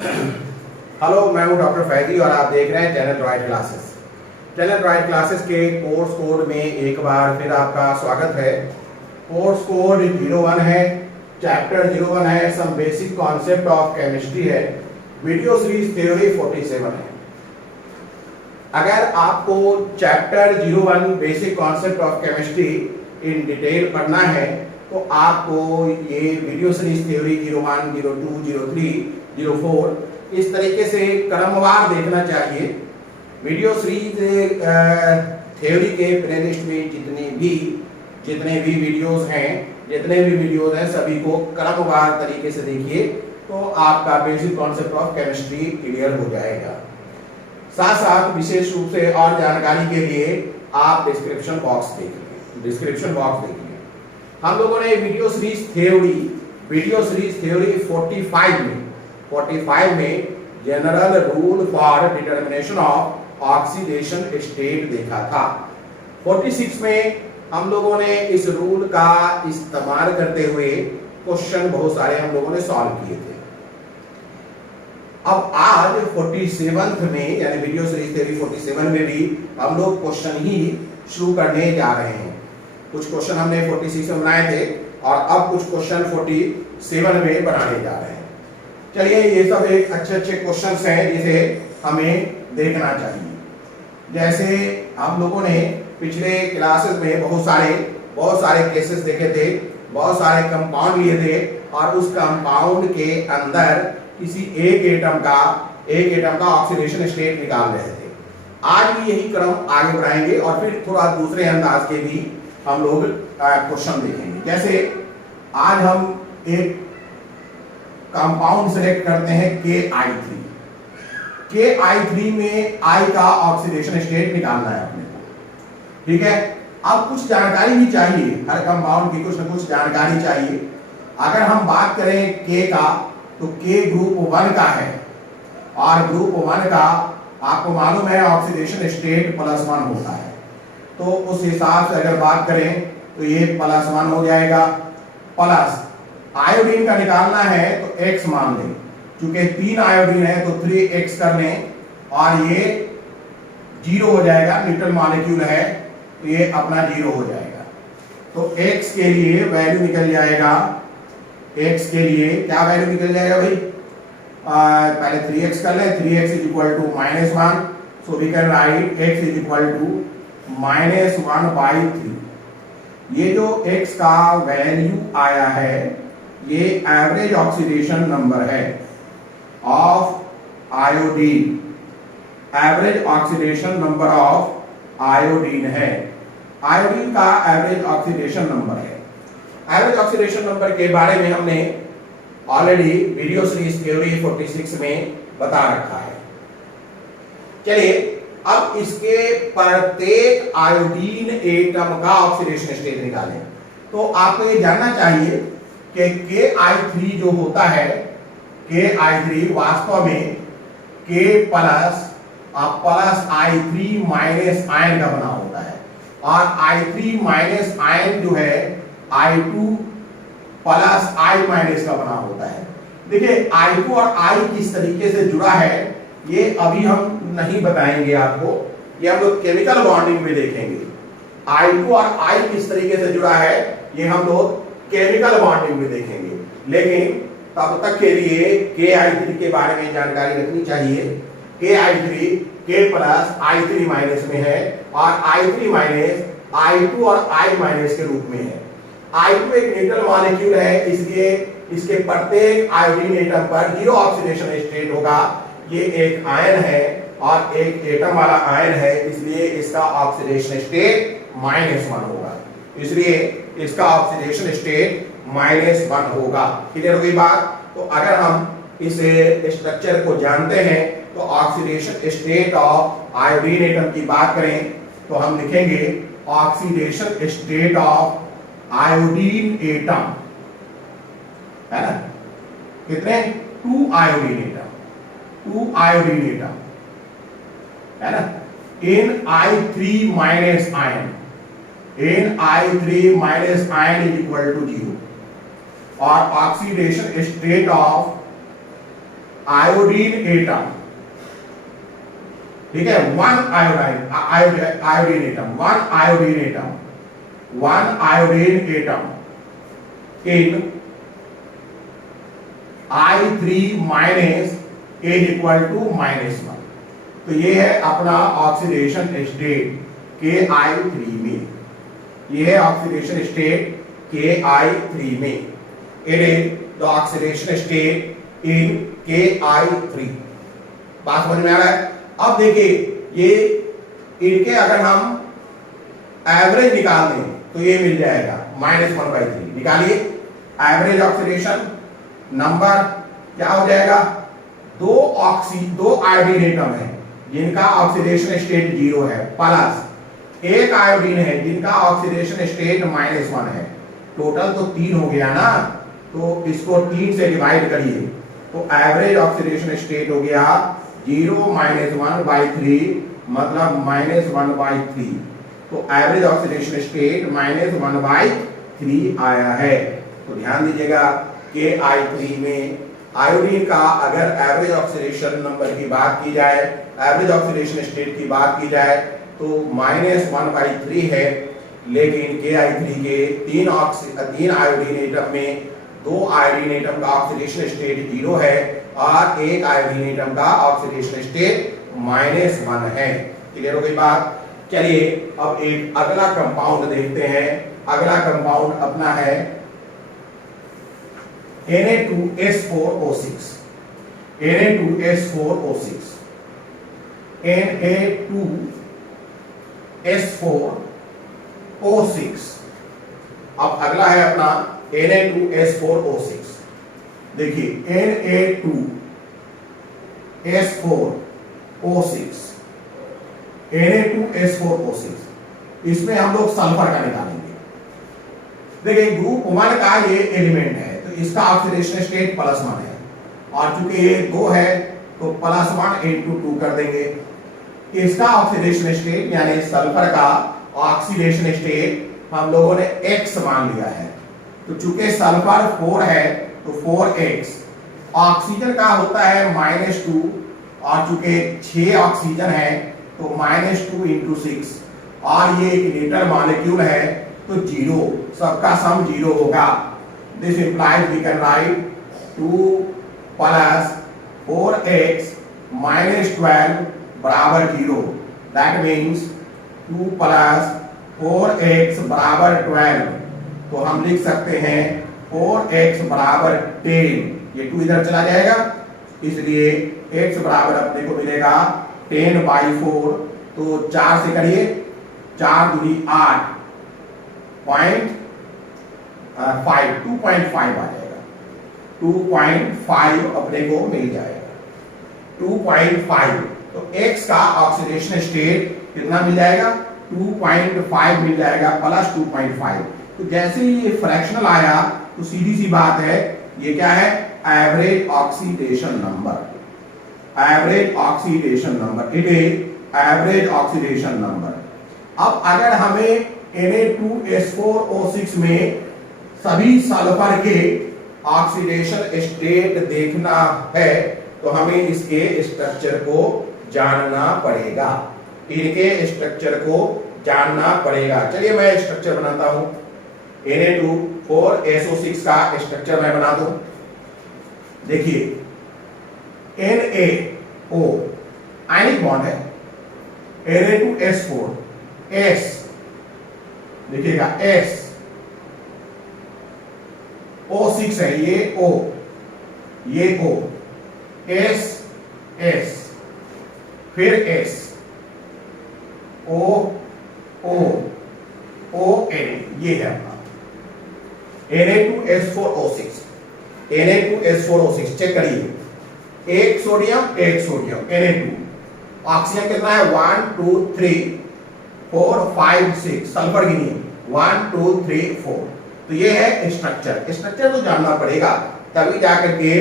Hello, मैं हूं doctor Faidi और आप देख रहे हैं चैनल रॉयड क्लासेस। चैनल रॉयड क्लासेस के कोर्स कोड में एक बार फिर आपका स्वागत है। कोर्स कोड 01 है, चैप्टर 01 है, some basic concept of chemistry है, वीडियो सीरीज थ्योरी 47 है। अगर आपको chapter 01 basic concept of chemistry in detail पढ़ना है तो आपको ये वीडियो सीरीज थ्योरी 01, 02, 03, 04 इस तरीके से क्रमवार देखना चाहिए। वीडियो सीरीज थ्योरी के प्लेलिस्ट में जितने भी वीडियोस हैं सभी को क्रमवार तरीके से देखिए तो आपका basic concept of chemistry clear हो जाएगा। साथ साथ विशेष रूप से और जानकारी के लिए आप डिस्क्रिप्शन बॉक्स देखिए। हम लोगों ने वीडियो सीरीज थ्योरी 45 में general rule for determination of oxidation state देखा था। 46 में हम लोगों ने इस रूल का इस्तेमाल करते हुए क्वेश्चन बहुत सारे हम लोगों ने सॉल्व किए थे। अब आज 47 में यानी वीडियो सीरीज थ्योरी 47 में भी हम लोग क्वेश्चन ही शुरू करने जा रहे हैं। कुछ क्वेश्चन हमने 46 में बनाए थे और अब कुछ क्वेश्चन 47 में बनाने जा रहे हैं। चलिए, ये सब एक अच्छे क्वेश्चंस हैं जिसे हमें देखना चाहिए। जैसे हम लोगों ने पिछले क्लासेस में बहुत सारे केसेस देखे थे, बहुत सारे कंपाउंड लिए थे और उस कंपाउंड के अंदर किसी एक एटम का ऑक्सीडेशन स्टेट निकाल रहे थे। आज भी यही क्रम आगे बढ़ाएंगे और फिर थोड़ा दूसरे अंदाज के भी हम लोग क्वेश्चन देखेंगे। जैसे आज हम एक कंपाउंड सेलेक्ट करते हैं KI3 में I का ऑक्सीडेशन स्टेट निकालना है अपने को। ठीक है, अब कुछ जानकारी भी चाहिए, हर कंपाउंड की कुछ न कुछ जानकारी चाहिए। अगर हम बात करें K का तो K ग्रुप 1 का है और ग्रुप 1 का आपको मालूम है ऑक्सीडेशन स्टेट +1 होता है। तो उस हिसाब से अगर बात करें तो ये +1 हो जाएगा। प्लस आयोडीन का निकालना है तो X मान लें, क्योंकि 3 आयोडीन है तो 3X कर लें और ये 0 हो जाएगा, न्यूट्रल मॉलिक्यूल है तो ये अपना 0 हो जाएगा। तो X के लिए वैल्यू निकल जाएगा, X के लिए क्या वैल्यू निकल जाएगा भाई? पहले 3X कर लें, 3X = -1, so we can write X = -1/3। ये जो X का वैल्यू आया है ये एवरेज ऑक्सीडेशन नंबर है of iodine, average oxidation number of iodine है। आयोडीन का एवरेज ऑक्सीडेशन नंबर है। एवरेज ऑक्सीडेशन नंबर के बारे में हमने ऑलरेडी वीडियो सीरीज थ्योरी 46 में बता रखा है। चलिए, अब इसके प्रत्येक आयोडीन एटम का ऑक्सीडेशन स्टेट निकालें। तो आपको ये जानना चाहिए कि KI3 जो होता है, KI3 वास्तव में K plus I3 minus ion का बना होता है और I3 माइनस आयन जो है I2 प्लस I माइनस का बना होता है। देखिए, I2 और I किस तरीके से जुड़ा है ये अभी हम नहीं बताएंगे आपको, ये हम लोग केमिकल बॉन्डिंग में देखेंगे। I2 और I किस तरीके से जुड़ा है ये हम लोग केमिकल बॉन्डिंग में देखेंगे। लेकिन तब तक के लिए KI3 के बारे में जानकारी रखनी चाहिए। KI3 K plus I3 minus में है और I3 माइनस I2 और I माइनस के रूप में है। I2 एक न्यूट्रल मॉलिक्यूल है, इसलिए इसके प्रत्येक आयोडीन एटम पर 0 ऑक्सीडेशन स्टेट होगा। ये एक आयन है और एक एटम वाला आयन है, इसलिए इसका ऑक्सीडेशन स्टेट -1 होगा। इसलिए इसका ऑक्सीडेशन स्टेट -1 होगा। क्लियर हो गई बात? तो अगर हम इस स्ट्रक्चर को जानते हैं तो oxidation state of iodine atom की बात करें तो हम लिखेंगे oxidation state of iodine atom, है ना? कितने? 2 आयोडीन एटम, है ना? Ni3 minus ion, Ni3 minus ion = 0 और oxidation state of iodine atom, ठीक है, one iodine atom, one iodine atom in I3 minus is equal to -1। तो ये है अपना ऑक्सीडेशन स्टेट KI3 में, ये है ऑक्सीडेशन स्टेट KI3 में। It is the oxidation state in KI3। बात समझ में आ रहा है? अब देखिए, ये इनके अगर हम एवरेज निकाल दें तो ये मिल जाएगा -1/3। निकालिए एवरेज ऑक्सीडेशन नंबर क्या हो जाएगा। दो आयोडीन एटम है जिनका ऑक्सीडेशन स्टेट 0 है, प्लस एक आयोडीन है जिनका ऑक्सीडेशन स्टेट -1 है। टोटल तो 3 हो गया ना, तो इसको 3 से डिवाइड करिए तो एवरेज ऑक्सीडेशन स्टेट हो गया 0 - 1/3, मतलब -1/3। तो एवरेज ऑक्सीडेशन स्टेट -1/3 आया है। तो ध्यान दीजिएगा KI3 में आयोडीन का अगर एवरेज ऑक्सीडेशन नंबर की बात की जाए, एवरेज ऑक्सीडेशन स्टेट की बात की जाए तो -1/3 है, लेकिन KI3 के 3 आयोडीन एटम में 2 आयोडीन एटम का ऑक्सीडेशन स्टेट 0 है और एक आयोडीन एटम का ऑक्सीडेशन स्टेट -1 है। क्लियर हो गई बात? चलिए अब एक अगला कंपाउंड देखते हैं। अगला कंपाउंड अपना है Na2S4O6। Na2S4O6 Na2S4O6। अब अगला है अपना Na2S4O6। देखिए Na2S4O6, Na2S4O6, इसमें हम लोग सल्फर का निकालेंगे। देखिए ग्रुप 1 का ये एलिमेंट है तो इसका ऑक्सीडेशन स्टेट +1 है, और चूंकि ये 2 है तो +1 × 2 कर देंगे। इसका ऑक्सीडेशन स्टेट यानी सल्फर का ऑक्सीडेशन स्टेट हम लोगों ने X मान लिया है। तो चूंकि सल्फर 4 है तो 4X। ऑक्सीजन का होता है -2, और चूंकि 6 ऑक्सीजन है तो -2 × 6, और ये एक लीटर मॉलिक्यूल है तो 0, सबका सम 0 होगा। This implies we can write 2 + 4x - 12 बराबर 0। दैट मीन्स 2 + 4x बराबर 12। तो हम लिख सकते हैं 4x बराबर 10। ये 2 इधर चला जाएगा, इसलिए x बराबर अपने को मिलेगा 10/4। तो 4 से करिए, 4 दूनी 8, 2.5 आ जाएगा। 2.5 अपने को मिल जाएगा, 2.5। तो x का ऑक्सीडेशन स्टेट कितना मिल जाएगा, 2.5 मिल जाएगा प्लस 2.5। तो जैसे ही ये फ्रैक्शनल आया तो सीधी सी बात है, ये क्या है, average oxidation number. Average oxidation number, it is average oxidation number. अब अगर हमें Na2S4O6 में सभी सल्फर के ऑक्सीडेशन स्टेट देखना है तो हमें इसके स्ट्रक्चर को जानना पड़ेगा, इनके स्ट्रक्चर को जानना पड़ेगा। चलिए मैं स्ट्रक्चर बनाता हूं। Na2S4O6 का स्ट्रक्चर मैं बना दूं। देखिए NaO आयनिक बॉन्ड है, Na2S4 S, देखिएगा S, O6 है, ये O, ये O, S S, फिर S, O O O N, ये है अपना Na2S4O6। Na2S4O6 चेक करिए, एक सोडियम Na2, ऑक्सीजन कितना है 1 2 3 4 5 6, सल्फर गिनिए 1 2 3 4। तो ये है स्ट्रक्चर। स्ट्रक्चर तो जानना पड़ेगा तभी जाकर के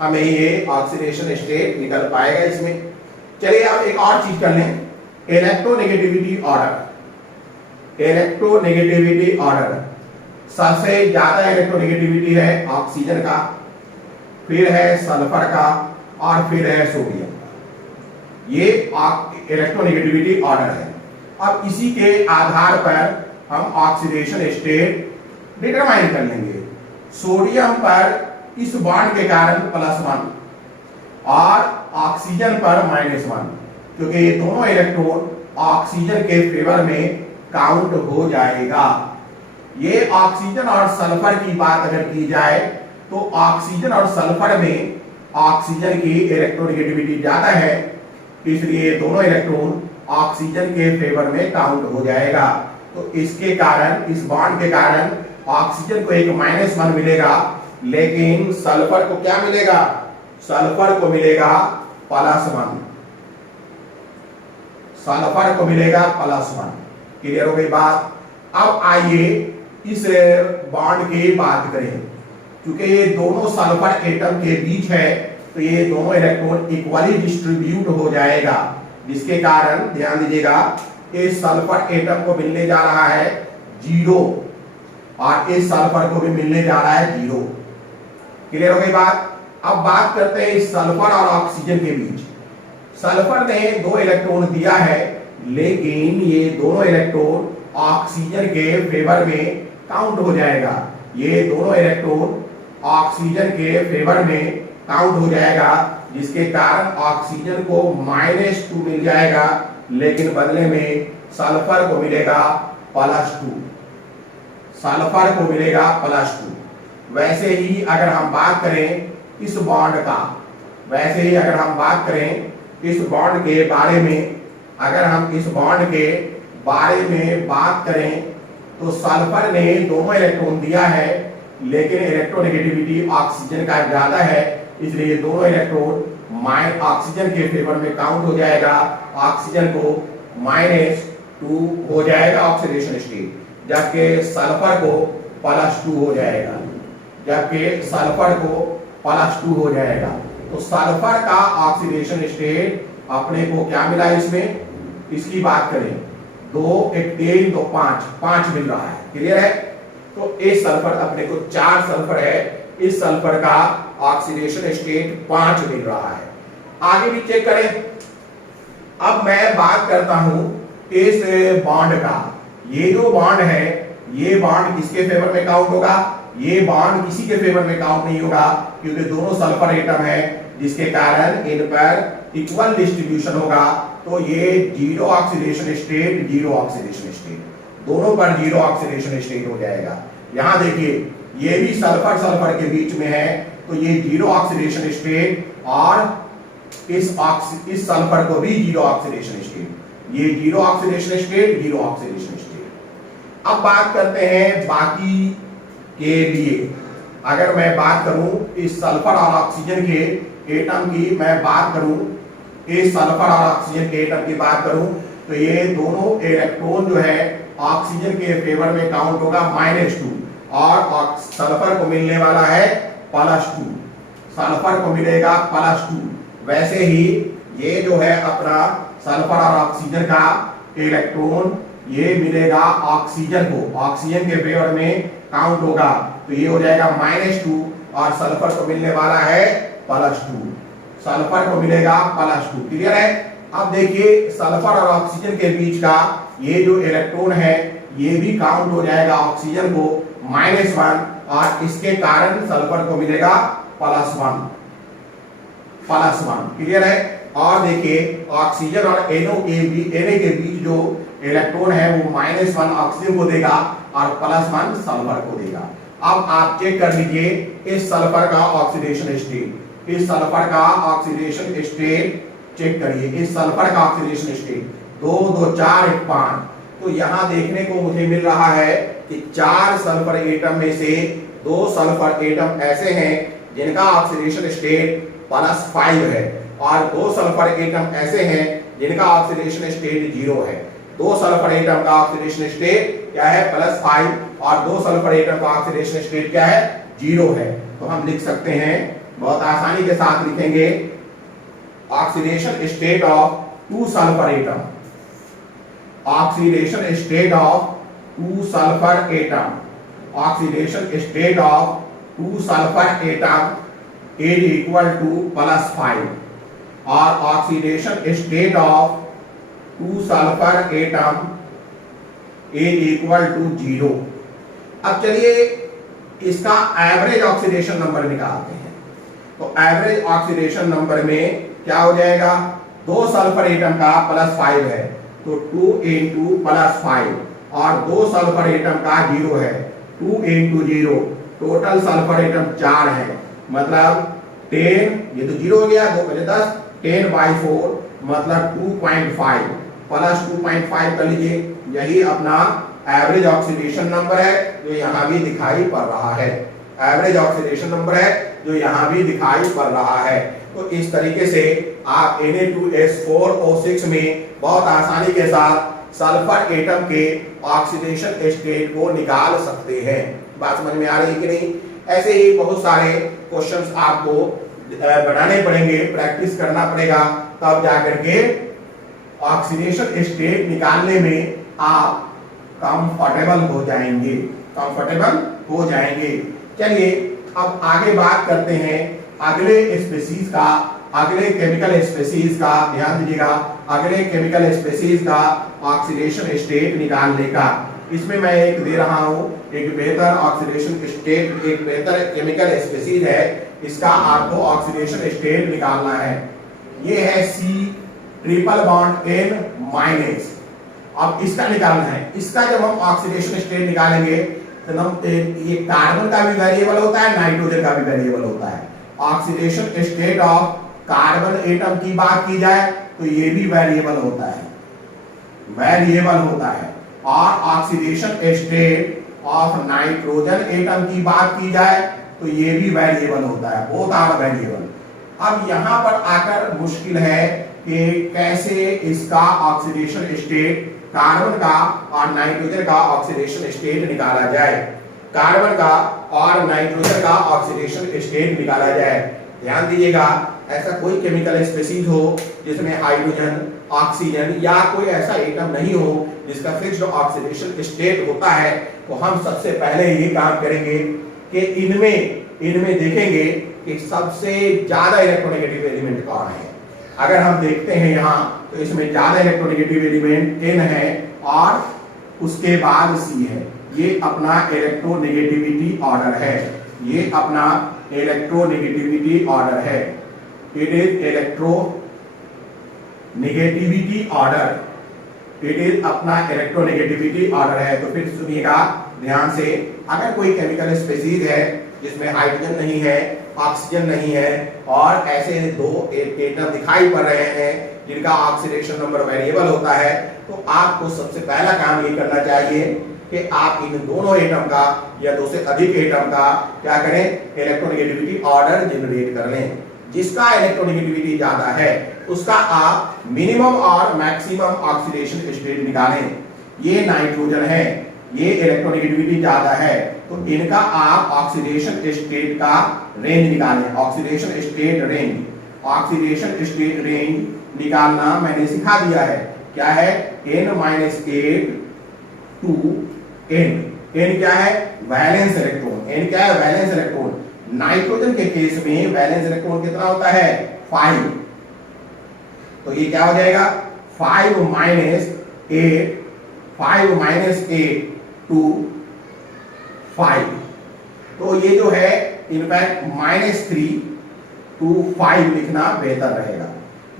हमें ये ऑक्सीडेशन स्टेट निकल पाएगा इसमें। चलिए अब एक और चीज कर लें, इलेक्ट्रोनेगेटिविटी ऑर्डर। इलेक्ट्रोनेगेटिविटी ऑर्डर, सबसे ज्यादा इलेक्ट्रोनेगेटिविटी है ऑक्सीजन का, फिर है सल्फर का, और फिर है सोडियम। ये इलेक्ट्रोनेगेटिविटी ऑर्डर है। अब इसी के आधार पर हम ऑक्सीडेशन स्टेट डिटरमाइन कर लेंगे। सोडियम पर इस बॉन्ड के कारण +1 और ऑक्सीजन पर -1, क्योंकि ये दोनों इलेक्ट्रॉन ऑक्सीजन के फेवर में काउंट हो जाएगा। ये ऑक्सीजन और सल्फर की बात अगर की जाए तो ऑक्सीजन और सल्फर में ऑक्सीजन की इलेक्ट्रोनेगेटिविटी ज्यादा है, इसलिए दोनों इलेक्ट्रॉन ऑक्सीजन के फेवर में काउंट हो जाएगा। तो इसके कारण, इस बॉन्ड के कारण ऑक्सीजन को एक -1 मिलेगा, लेकिन सल्फर को क्या मिलेगा? सल्फर को मिलेगा +1। सल्फर को मिलेगा +1। क्लियर हो गई बात? अब आइए इस बॉन्ड की बात करें। क्योंकि ये दोनों सल्फर एटम के बीच है, तो ये दोनों इलेक्ट्रॉन इक्वली डिस्ट्रीब्यूट हो जाएगा, जिसके कारण ध्यान दीजिएगा, इस सल्फर एटम को मिलने जा रहा है 0 और इस सल्फर को भी मिलने जा रहा है 0। क्लियर हो गई बात? अब बात करते हैं इस सल्फर और ऑक्सीजन के बीच। सल्फर ने 2 इलेक्ट्रॉन दिया है, लेकिन ये दोनों इलेक्ट्रॉन ऑक्सीजन के फेवर में काउंट हो जाएगा। ये दोनों इलेक्ट्रॉन ऑक्सीजन के फेवर में काउंट हो जाएगा, जिसके कारण ऑक्सीजन को -2 मिल जाएगा, लेकिन बदले में सल्फर को मिलेगा +2। सल्फर को मिलेगा +2। वैसे ही अगर हम बात करें इस बॉन्ड का, वैसे ही अगर हम बात करें इस बॉन्ड के बारे में, अगर हम इस बॉन्ड के बारे में बात करें तो सल्फर ने दोनों इलेक्ट्रॉन दिया है, लेकिन इलेक्ट्रोनेगेटिविटी ऑक्सीजन का ज्यादा है, इसलिए दोनों इलेक्ट्रॉन ऑक्सीजन के फेवर में काउंट हो जाएगा। ऑक्सीजन को -2 हो जाएगा ऑक्सीडेशन स्टेट, जबकि सल्फर को +2 हो जाएगा, जबकि सल्फर को +2 हो जाएगा। तो सल्फर का ऑक्सीडेशन स्टेट अपने को क्या मिला? इसमें इसकी बात करें 2 1 3 2 5 मिल रहा है। क्लियर है? तो इस सल्फर अपने को 4 सल्फर है, इस सल्फर का ऑक्सीडेशन स्टेट 5 मिल रहा है। आगे भी चेक करें। अब मैं बात करता हूं इस बॉन्ड का। ये जो बॉन्ड है, ये बॉन्ड किसके फेवर में काउंट होगा? ये बॉन्ड किसी के फेवर में काउंट नहीं होगा, क्योंकि दोनों सल्फर एटम है, जिसके कारण इन पर इक्वल डिस्ट्रीब्यूशन होगा। तो ये 0 ऑक्सीडेशन स्टेट, 0 ऑक्सीडेशन स्टेट, दोनों पर 0 ऑक्सीडेशन स्टेट हो जाएगा। यहां देखिए, ये भी सल्फर सल्फर के बीच में है, तो ये 0 ऑक्सीडेशन स्टेट और इस सल्फर को भी 0 ऑक्सीडेशन स्टेट। ये 0 ऑक्सीडेशन स्टेट, 0 ऑक्सीडेशन स्टेट। अब बात करते हैं बाकी के लिए। अगर मैं बात करूं इस सल्फर और ऑक्सीजन के एटम की, मैं बात करूं इस सल्फर और ऑक्सीजन के एटम की बात करूं, तो ये दोनों इलेक्ट्रॉन जो है ऑक्सीजन के फेवर में काउंट होगा -2 और सल्फर को मिलने वाला है +2। सल्फर को मिलेगा +2। वैसे ही ये जो है अपना सल्फर और ऑक्सीजन का इलेक्ट्रॉन, ये मिलेगा ऑक्सीजन को, ऑक्सीजन के फेवर में काउंट होगा, तो ये हो जाएगा -2 और सल्फर को मिलने वाला है +2। सल्फर को मिलेगा +2। क्लियर है? अब देखिए, सल्फर और ऑक्सीजन के बीच का ये जो इलेक्ट्रॉन है, ये भी काउंट हो जाएगा ऑक्सीजन को -1 और इसके कारण सल्फर को मिलेगा +1। क्लियर है? और देखिए, ऑक्सीजन और Na के बीच जो इलेक्ट्रॉन है वो -1 ऑक्सीजन को देगा और +1 सल्फर को देगा। अब आप चेक कर लीजिए इस सल्फर का ऑक्सीडेशन स्टेट, इस सल्फर का ऑक्सीडेशन स्टेट चेक करिए। इस सल्फर का ऑक्सीडेशन स्टेट 2 2 4 1 5। तो यहां देखने को मुझे मिल रहा है कि 4 सल्फर एटम में से 2 सल्फर एटम ऐसे हैं जिनका ऑक्सीडेशन स्टेट +5 है, और 2 सल्फर एटम ऐसे हैं जिनका ऑक्सीडेशन स्टेट 0 है। 2 सल्फर एटम का ऑक्सीडेशन स्टेट क्या है? +5 और 2 सल्फर एटम का ऑक्सीडेशन स्टेट क्या है? 0 है। तो हम लिख सकते हैं, बहुत आसानी के साथ लिखेंगे, oxidation state of 2 sulphur atom, oxidation state of 2 sulphur atom, oxidation state of 2 sulphur atom is equal to +5 और oxidation state of 2 sulphur atom is equal to 0। अब चलिए इसका एवरेज ऑक्सीडेशन नंबर निकालते हैं। तो एवरेज ऑक्सीडेशन नंबर में क्या हो जाएगा, 2 सल्फर एटम का +5 है तो 2 into +5 और 2 सल्फर एटम का 0 है 2 into 0, टोटल सल्फर एटम 4 है, मतलब 10, ये तो 0 हो गया, 2 बजे 10, 10/4 मतलब 2.5 प्लस 2.5 कर लीजिए, यही अपना एवरेज ऑक्सीडेशन नंबर है जो यहाँ भी दिखाई पड़ रहा है। एवरेज ऑक्सीडेशन नंबर है जो यहाँ भी दिखाई पड़ रहा है। तो इस तरीके से आप Na2S4O6 में बहुत आसानी के साथ सल्फर एटम के ऑक्सीडेशन स्टेट को निकाल सकते हैं। बात समझ में आ रही है कि नहीं? ऐसे ही बहुत सारे क्वेश्चंस आपको बनाने पड़ेंगे, प्रैक्टिस करना पड़ेगा, तब जाकर के ऑक्सीडेशन स्टेट निकालने में आप कंफर्टेबल हो जाएंगे, कंफर्टेबल हो जाएंगे। चलिए अब आगे बात करते हैं अगले स्पीशीज का, अगले केमिकल स्पीशीज का। ध्यान दीजिएगा, अगले केमिकल स्पीशीज का ऑक्सीडेशन स्टेट निकालने का। इसमें मैं एक दे रहा हूं, एक बेहतर ऑक्सीडेशन स्टेट, एक बेहतर केमिकल स्पीशीज है, इसका आपको ऑक्सीडेशन स्टेट निकालना है। ये है C≡N-। अब इसका निकालना है। इसका जब हम ऑक्सीडेशन स्टेट निकालेंगे तो हम ये कार्बन का भी वेरिएबल होता है, नाइट्रोजन का भी वेरिएबल होता है। Oxidation state of carbon atom की बात की जाए तो ये भी वेरिएबल होता है, वेरिएबल होता है। और oxidation state of nitrogen atom की बात की जाए तो ये भी वेरिएबल होता है, बोथ आर वेरिएबल। अब यहां पर आकर मुश्किल है कि कैसे इसका ऑक्सीडेशन स्टेट, कार्बन का और नाइट्रोजन का ऑक्सीडेशन स्टेट निकाला जाए, कार्बन का और नाइट्रोजन का ऑक्सीडेशन स्टेट निकाला जाए। ध्यान दीजिएगा, ऐसा कोई केमिकल स्पीशीज हो जिसमें हाइड्रोजन, ऑक्सीजन या कोई ऐसा एटम नहीं हो जिसका फिक्स्ड ऑक्सीडेशन स्टेट होता है, तो हम सबसे पहले ये काम करेंगे कि इनमें देखेंगे कि सबसे ज्यादा इलेक्ट्रोनेगेटिव एलिमेंट कौन है। अगर हम देखते हैं यहाँ तो इसमें ज्यादा इलेक्ट्रोनेगेटिव एलिमेंट N है और उसके बाद C है। ये अपना इलेक्ट्रोनेगेटिविटी ऑर्डर है, ये अपना इलेक्ट्रोनेगेटिविटी ऑर्डर है। It is electronegativity order, it is अपना इलेक्ट्रोनेगेटिविटी ऑर्डर है। तो फिर सुनिएगा ध्यान से, अगर कोई केमिकल स्पीशीज है जिसमें हाइड्रोजन नहीं है, ऑक्सीजन नहीं है और ऐसे दो एटम दिखाई पड़ रहे हैं जिनका ऑक्सीडेशन नंबर वेरिएबल होता है, तो आपको सबसे पहला काम ये करना चाहिए कि आप इन दोनों एटम का या दो से अधिक एटम का क्या करें, इलेक्ट्रोनेगेटिविटी ऑर्डर जनरेट कर लें। जिसका इलेक्ट्रोनेगेटिविटी ज्यादा है उसका आप मिनिमम और मैक्सिमम ऑक्सीडेशन स्टेट निकालें। ये नाइट्रोजन है, ये इलेक्ट्रोनेगेटिविटी ज्यादा है, तो इनका आप ऑक्सीडेशन स्टेट का रेंज निकालें। Oxidation state range, oxidation state range निकालना मैंने सिखा दिया है। क्या है? N-8 to N। N क्या है? Valence electron. N क्या है? Valence electron. नाइट्रोजन के केस में वैलेंस इलेक्ट्रॉन कितना होता है? 5। तो ये क्या हो जाएगा? 5 - 8 to 5। तो ये जो है इनफैक्ट -3 to 5 लिखना बेहतर रहेगा।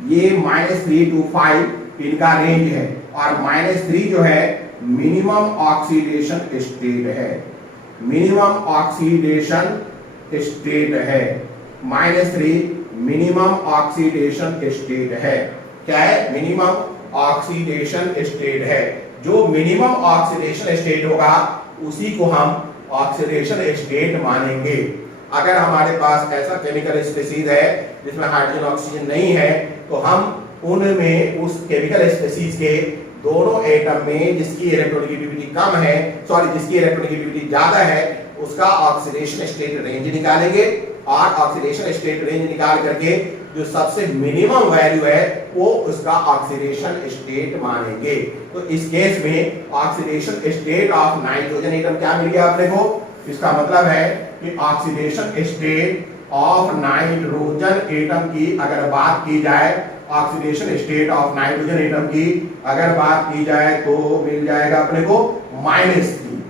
ये -3 to 5 इनका रेंज है और -3 जो है मिनिमम ऑक्सीडेशन स्टेट है, मिनिमम ऑक्सीडेशन स्टेट है। -3 मिनिमम ऑक्सीडेशन स्टेट है। क्या है? मिनिमम ऑक्सीडेशन स्टेट है। जो मिनिमम ऑक्सीडेशन स्टेट होगा उसी को हम ऑक्सीडेशन स्टेट मानेंगे। अगर हमारे पास ऐसा केमिकल स्पीशीज है जिसमें हाइड्रोजन ऑक्सीजन नहीं है, तो हम उनमें उस केमिकल स्पीशीज के दोनों एटम में जिसकी इलेक्ट्रोनेगेटिविटी कम है, सॉरी जिसकी इलेक्ट्रोनेगेटिविटी ज्यादा है, उसका ऑक्सीडेशन स्टेट रेंज निकालेंगे और ऑक्सीडेशन स्टेट रेंज निकाल करके जो सबसे मिनिमम वैल्यू है वो उसका ऑक्सीडेशन स्टेट मानेंगे। तो इस केस में oxidation state of nitrogen atom क्या मिल गया अपने को? इसका मतलब है कि oxidation state of nitrogen atom की अगर बात की जाए, oxidation state of nitrogen atom की अगर बात की जाए तो मिल जाएगा अपने को -3।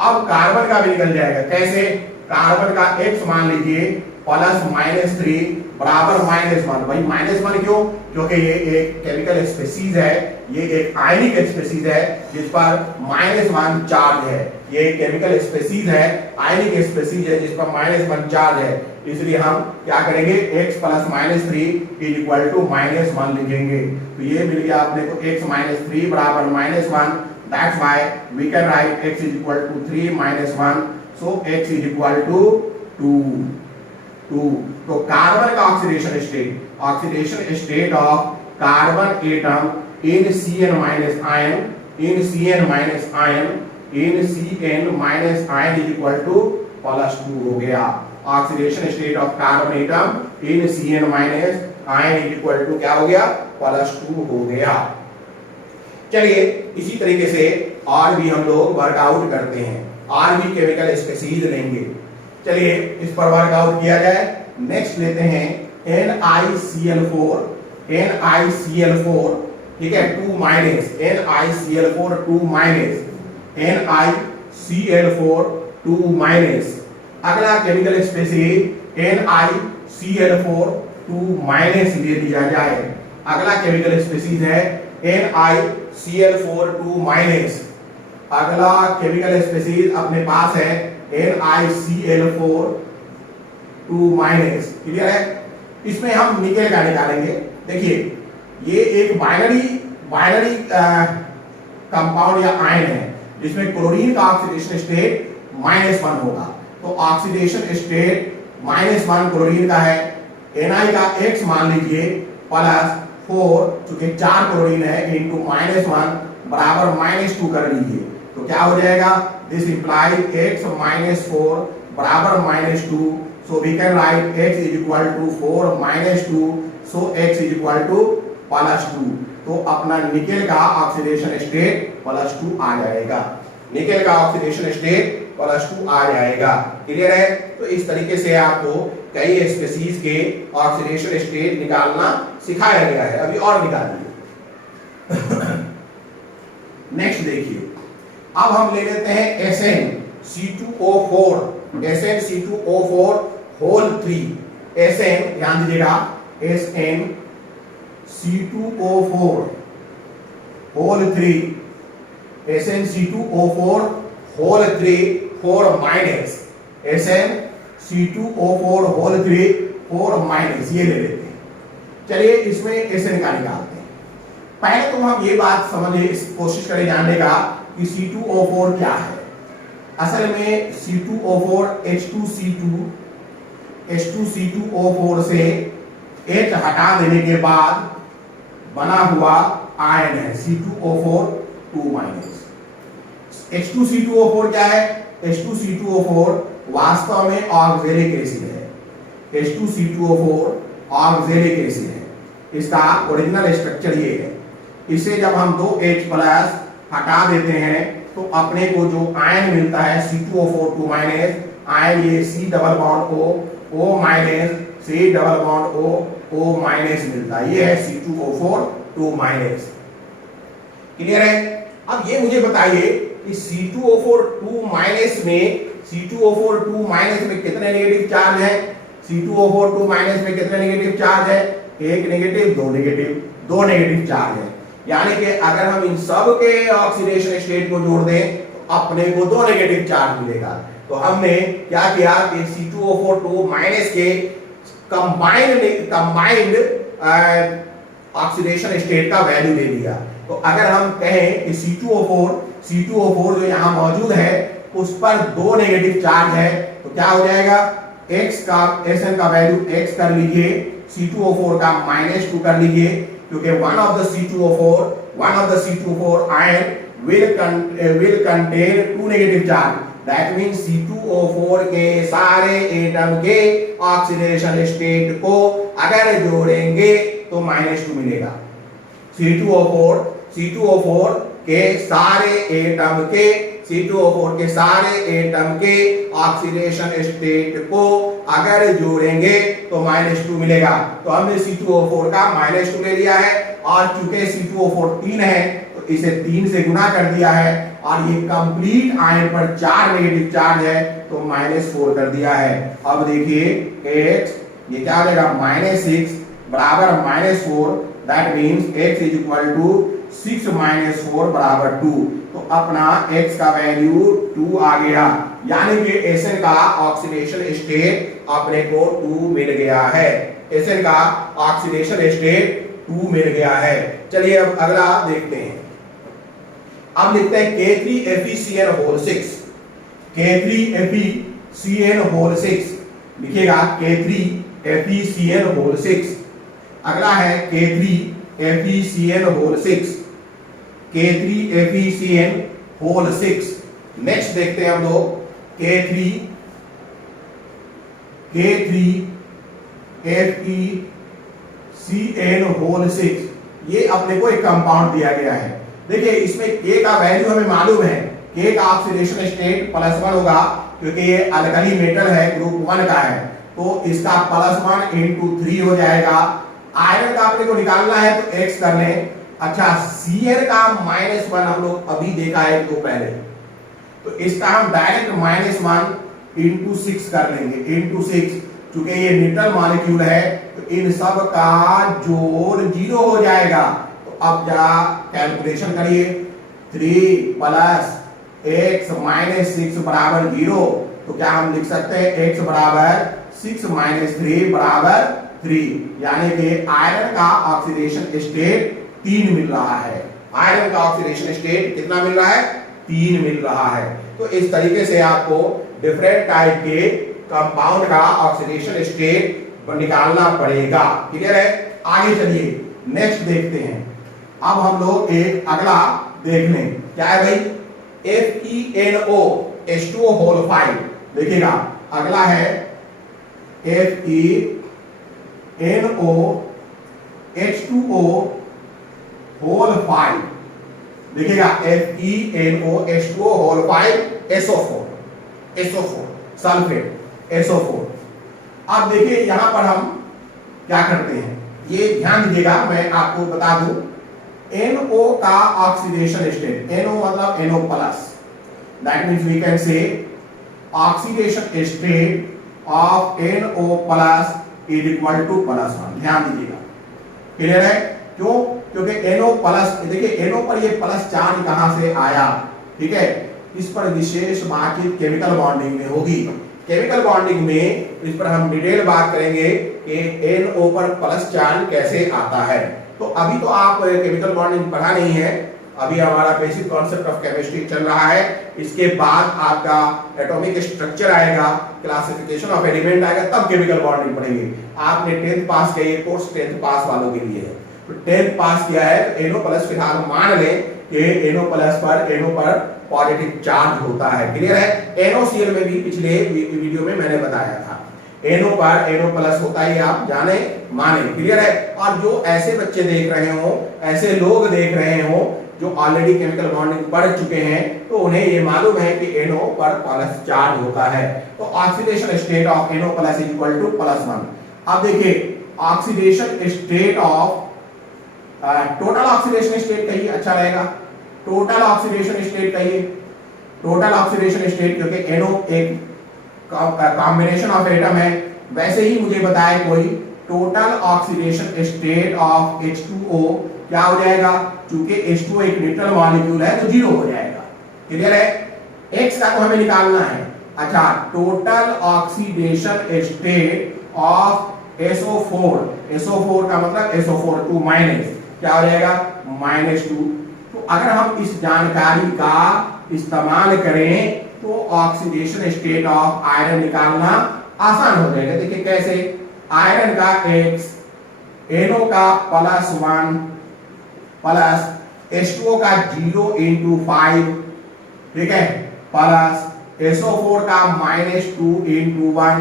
अब कार्बन का भी निकल जाएगा। कैसे? कार्बन का x मान लीजिए +-3 बराबर -1। भाई -1 क्यों? क्योंकि ये एक केमिकल स्पीशीज है, ये एक आयनिक स्पीशीज है जिस पर -1 चार्ज है। ये एक केमिकल स्पीशीज है, आयनिक स्पीशीज है जिस पर -1 चार्ज है। इसलिए हम क्या करेंगे, x + -3 = -1 लिखेंगे। तो ये मिल गया अपने को x - 3 बराबर -1। That's why we can write x = 3 - 1. So x = 2. तो कार्बन का oxidation state of carbon atom in Cn - ion +2 हो गया। Oxidation state of carbon atom in Cn - ion क्या हो गया, +2 हो गया। चलिए इसी तरीके से और भी हम लोग वर्कआउट करते हैं, और भी केमिकल स्पीशीज लेंगे। चलिए इस पर वर्कआउट किया जाए। नेक्स्ट लेते हैं NiCl4, ठीक है, 2 NiCl4 2 अगला केमिकल स्पीशीज NiCl4 2 ले लिया जाए। अगला केमिकल स्पीशीज है NiCl4 2-। अगला केमिकल स्पीशीज अपने पास है NiCl4 2-। क्लियर है? इसमें हम निकेल का निकालेंगे। देखिए ये एक बाइनरी कंपाउंड या आयन है जिसमें क्लोरीन का ऑक्सीडेशन स्टेट -1 होगा। तो ऑक्सीडेशन स्टेट -1 क्लोरीन का है। Na का x मान लीजिए +4, चूंकि 4 क्लोरीन है, इनटू -1 बराबर -2 कर लीजिए। तो क्या हो जाएगा, दिस इंप्लाइज x -4 बराबर -2। So we can write x = 4 - 2, so x = +2। तो अपना निकेल का ऑक्सीडेशन स्टेट +2 आ जाएगा। निकेल का ऑक्सीडेशन स्टेट +2 आ जाएगा। क्लियर है? तो इस तरीके से आपको कई स्पीशीज के ऑक्सीडेशन स्टेट निकालना सिखाया गया है। अभी और निकालिए। नेक्स्ट देखिए, अब हम ले लेते हैं SnC2O4 होल 3। Sn ध्यान दीजिएगा, SnC2O4 whole 3, SnC2O4 whole 3 4-। SnC2O4 whole 3 4-, ये ले लेते हैं। चलिए इसमें Sn का निकालते हैं। पहले तो हम ये बात समझे, कोशिश करें जानने का कि C2O4 क्या है। असल में C2O4 H2C2O4 से H हटा देने के बाद बना हुआ आयन है C2O4 2-। H2C2O4 क्या है? H2C2O4 वास्तव में ऑक्जेलिक एसिड है। H2C2O4 ऑक्जेलिक एसिड है। इसका ओरिजिनल स्ट्रक्चर ये है। इसे जब हम 2H+ हटा देते हैं तो अपने को जो आयन मिलता है C2O4 2-, आयन ये C double bond O, C double bond O मिलता है। ये है C2O4 2-। क्लियर है? अब ये मुझे बताइए कि C2O4 2- में कितने नेगेटिव चार्ज है? C2O4 2- में कितने नेगेटिव चार्ज है? 1 नेगेटिव 2 नेगेटिव, 2 नेगेटिव चार्ज है। यानी कि अगर हम इन सब के ऑक्सीडेशन स्टेट को जोड़ दें तो अपने को 2 नेगेटिव चार्ज मिलेगा। तो हमने क्या किया कि C2O4 2- के कंबाइंड ऑक्सीडेशन स्टेट का वैल्यू ले लिया। तो अगर हम कहें कि C2O4 जो यहाँ मौजूद है उस पर 2 नेगेटिव चार्ज है, तो क्या हो जाएगा, x का Sn का वैल्यू x कर लीजिए, C2O4 का -2 कर लीजिए, क्योंकि one of the C2O4 ion will contain 2 negative charge. That means C2O4 के सारे एटम के ऑक्सीडेशन स्टेट को अगर जोड़ेंगे तो -2 मिलेगा। C2O4 के सारे एटम के ऑक्सीडेशन स्टेट को अगर जोड़ेंगे तो -2 मिलेगा। तो हमने C2O4 का -2 ले लिया है और चूंकि C2O4 3 है तो इसे 3 से गुना कर दिया है और ये कंप्लीट आयन पर 4 नेगेटिव चार्ज है तो -4 कर दिया है। अब देखिए x ये क्या हो जाएगा -6 बराबर -4 that means x is equal to 6 - 4 बराबर 2। तो अपना x का वैल्यू 2 आ गया, यानी कि Sn का ऑक्सीडेशन स्टेट अपने को 2 मिल गया है। Sn का ऑक्सीडेशन स्टेट 2 मिल गया है। चलिए अब अगला देखते हैं। अब लिखते हैं K3FeCN6। K3FeCN6 लिखिएगा K3FeCN6। अगला है K3FeCN6। K3FeCN6। नेक्स्ट देखते हैं हम लोग K3FeCN6। ये अपने को एक कंपाउंड दिया गया है। देखिए इसमें K का वैल्यू हमें मालूम है, K का ऑक्सीडेशन स्टेट +1 होगा क्योंकि ये अल्कली मेटल है, ग्रुप 1 का है, तो इसका +1 × 3 हो जाएगा। आयरन का अपने को निकालना है तो X कर लें। अच्छा Cn का -1 हम लोग अभी देखा है तो पहले, तो इसका हम डायरेक्ट -1 × 6 कर लेंगे, × 6। चूंकि ये न्यूट्रल मॉलिक्यूल है तो इन सब का जोड़ 0 हो जाएगा। तो अब जरा कैलकुलेशन करिए, 3 + x - 6 बराबर 0। तो क्या हम लिख सकते हैं x बराबर 6 - 3 बराबर 3, यानी कि आयरन का ऑक्सीडेशन स्टेट 3 मिल रहा है। आयरन का ऑक्सीडेशन स्टेट कितना मिल रहा है? 3 मिल रहा है। तो इस तरीके से आपको डिफरेंट टाइप के कंपाउंड का ऑक्सीडेशन स्टेट निकालना पड़ेगा। क्लियर है? आगे चलिए नेक्स्ट देखते हैं। अब हम लोग एक अगला देख लें, क्या है भाई? FeNO(H2O)5। देखिएगा अगला है FeNO(H2O)5। देखिएगा FeNO(H2O)5 SO4 सल्फेट SO4। अब देखिए यहां पर हम क्या करते हैं, ये ध्यान दीजिएगा, मैं आपको बता दूं। NO का ऑक्सीडेशन स्टेट, NO मतलब NO+, that means we can say oxidation state of NO+ is equal to +1। ध्यान दीजिएगा, क्लियर है? क्यों? क्योंकि NO+, देखिए NO पर ये प्लस चार्ज कहां से आया, ठीक है? इस पर विशेष बातचीत केमिकल बॉन्डिंग में होगी। केमिकल बॉन्डिंग में इस पर हम डिटेल बात करेंगे कि NO पर प्लस चार्ज कैसे आता है। तो अभी तो आप केमिकल बॉन्डिंग पढ़ा नहीं है, अभी हमारा बेसिक कॉन्सेप्ट ऑफ केमिस्ट्री चल रहा है। इसके बाद आपका एटॉमिक स्ट्रक्चर आएगा, क्लासिफिकेशन ऑफ एलिमेंट आएगा, तब केमिकल बॉन्डिंग पढ़ेंगे। आपने 10th पास किया, ये कोर्स 10th पास वालों के लिए है। तो 10th पास किया है तो NO+ फिलहाल मान लें कि NO+ पर पॉजिटिव चार्ज होता है। क्लियर है? NOCl में भी पिछले वीडियो में मैंने बताया था, NO पर NO+ होता है, आप जाने माने। क्लियर है? और जो ऐसे बच्चे देख रहे हो, ऐसे लोग देख रहे हो जो ऑलरेडी केमिकल बॉन्डिंग पढ़ चुके हैं, तो उन्हें ये मालूम है कि NO पर प्लस चार्ज होता है। तो oxidation state of NO+ is equal to +1। अब देखिए oxidation state of total oxidation state कहिए, अच्छा रहेगा। टोटल ऑक्सीडेशन स्टेट कहिए, टोटल ऑक्सीडेशन स्टेट, क्योंकि NO एक कॉम्बिनेशन ऑफ एटम है। वैसे ही मुझे बताए कोई total oxidation state of H2O क्या हो जाएगा? चूंकि H2O एक न्यूट्रल मॉलिक्यूल है तो 0 हो जाएगा। क्लियर है? X का तो हमें निकालना है। अच्छा, total oxidation state of SO4 का मतलब SO4 2 माइनस क्या हो जाएगा? -2। तो अगर हम इस जानकारी का इस्तेमाल करें तो ऑक्सीडेशन स्टेट ऑफ आयरन निकालना आसान हो जाएगा। देखिए कैसे? आयरन का X, NO का +1 प्लस H2O का 0 × 5, ठीक है, प्लस SO4 का -2 × 1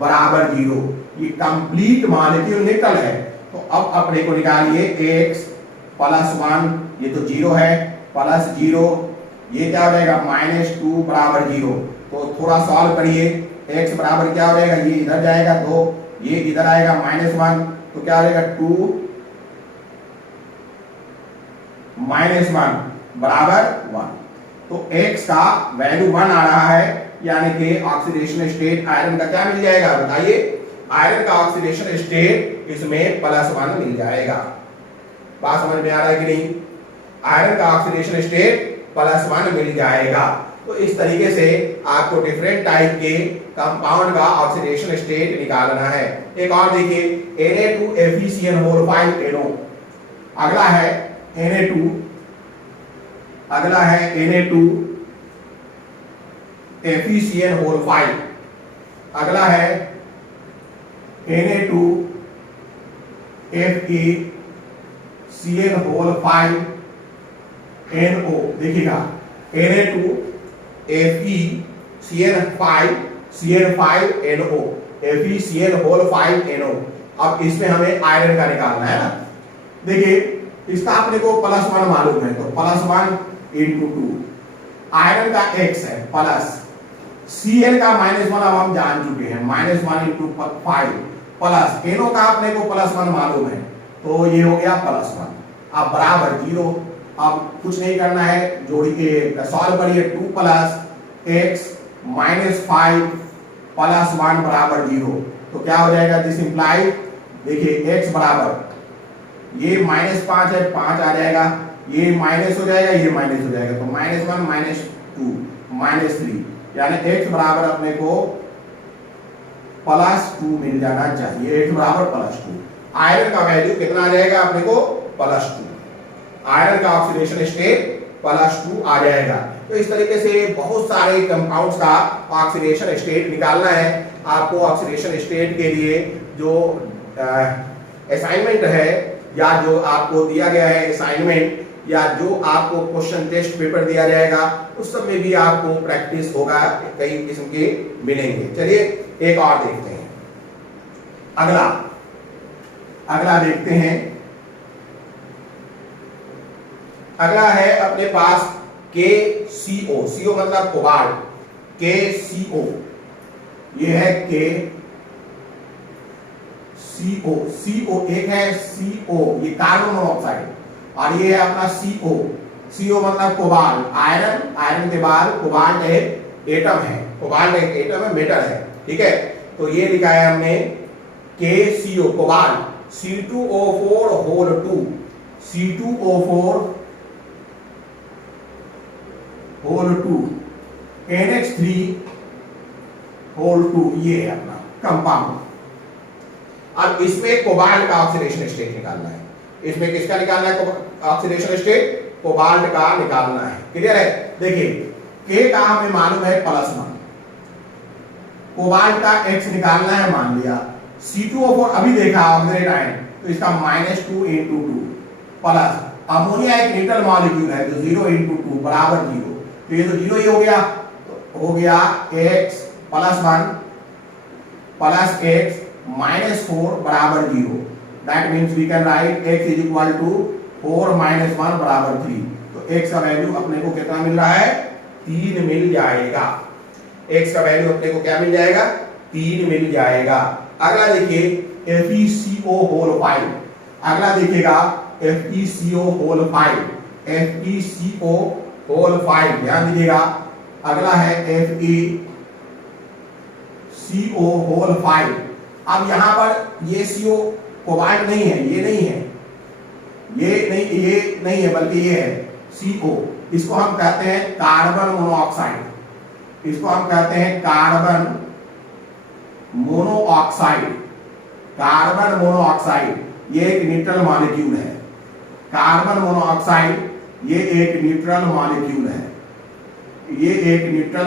बराबर 0। ये कंप्लीट मॉलिक्यूल निकल है। तो अब अपने को निकालिए X +1, ये तो 0 है, +0, ये क्या हो जाएगा? -2 बराबर 0। तो थोड़ा सॉल्व करिए, x बराबर क्या हो जाएगा, ये इधर जाएगा तो ये इधर आएगा -1, तो क्या हो जाएगा 2 -1 बराबर 1। तो x का वैल्यू 1 आ रहा है, यानी कि ऑक्सीडेशन स्टेट आयरन का क्या मिल जाएगा, बताइए। आयरन का ऑक्सीडेशन स्टेट इसमें +1 मिल जाएगा। बात समझ में आ रहा है कि नहीं? आयरन का ऑक्सीडेशन स्टेट +1 मिल जाएगा। तो इस तरीके से आपको डिफरेंट टाइप के कंपाउंड का ऑक्सीडेशन स्टेट निकालना है। एक और देखिए Na2FeCN5NO। अगला है Na2, अगला है Na2FeCN5, अगला है Na2FeCN5NO। देखिएगा Na2FeCN5NO, FeCN5NO। अब इसमें हमें आयरन का निकालना है ना। देखिए इसका अपने को +1 मालूम है, तो +1 × 2, आयरन का x है प्लस, Cl का -1 अब हम जान चुके हैं, -1 × 5 प्लस NO का अपने को +1 मालूम है, तो ये हो गया +1। अब बराबर 0। अब कुछ नहीं करना है, जोड़िए, सॉल्व करिए। 2 + x -5 + 1 बराबर 0, तो क्या हो जाएगा, दिस इंप्लाइज, देखिए x बराबर, ये -5 है, 5 आ जाएगा, ये माइनस हो जाएगा, ये माइनस हो जाएगा, तो -1 -2 -3, यानी x बराबर अपने को +2 मिल जाना चाहिए। x बराबर +2। आयरन का वैल्यू कितना आ जाएगा अपने को, +2। आयरन का ऑक्सीडेशन स्टेट +2 आ जाएगा। तो इस तरीके से बहुत सारे कंपाउंड्स का ऑक्सीडेशन स्टेट निकालना है। आपको ऑक्सीडेशन स्टेट के लिए जो असाइनमेंट है, या जो आपको दिया गया है असाइनमेंट, या जो आपको क्वेश्चन टेस्ट पेपर दिया जाएगा, उस सब में भी आपको प्रैक्टिस होगा, कई किस्म के मिलेंगे। चलिए एक और देखते हैं। अगला देखते हैं। अगला है अपने पास KCO। CO मतलब कोबाल्ट, KCO। ये है KCO। CO एक है CO, ये कार्बन मोनोऑक्साइड, और ये है अपना CO। CO मतलब कोबाल्ट, आयरन के बाद कोबाल्ट एक एटम है, कोबाल्ट एक एटम है, मेटल है, ठीक है। तो ये लिखा है हमने KCO कोबाल्ट, C2O4 2 NH3 ये है अपना कंपाउंड। अब इसमें कोबाल्ट का ऑक्सीडेशन स्टेट निकालना है। इसमें किसका निकालना है ऑक्सीडेशन स्टेट, कोबाल्ट का निकालना है। क्लियर है? देखिए K का हमें मालूम है +1, कोबाल्ट का X निकालना है, मान लिया। C2O4 अभी देखा ऑक्सीडेट आयन, तो इसका -2 × 2 प्लस अमोनिया एक न्यूट्रल मॉलिक्यूल है, तो 0 × 2 बराबर 0, तो ये तो 0 ही हो गया। तो हो गया x +1 प्लस x -4 बराबर 0। That means we can write x = 4 - 1 बराबर 3। तो x का वैल्यू अपने को कितना मिल रहा है, 3 मिल जाएगा। x का वैल्यू अपने को क्या मिल जाएगा, 3 मिल जाएगा। अगला देखिए FeCO5। अगला देखिएगा FeCO5, ध्यान दीजिएगा। अगला है FeCO5। अब यहां पर ये CO कोबाल्ट नहीं है, ये नहीं है, ये नहीं है, बल्कि ये है CO। इसको हम कहते हैं कार्बन मोनोऑक्साइड, इसको हम कहते हैं कार्बन मोनोऑक्साइड। ये एक न्यूट्रल मॉलिक्यूल है, कार्बन मोनोऑक्साइड, ये एक न्यूट्रल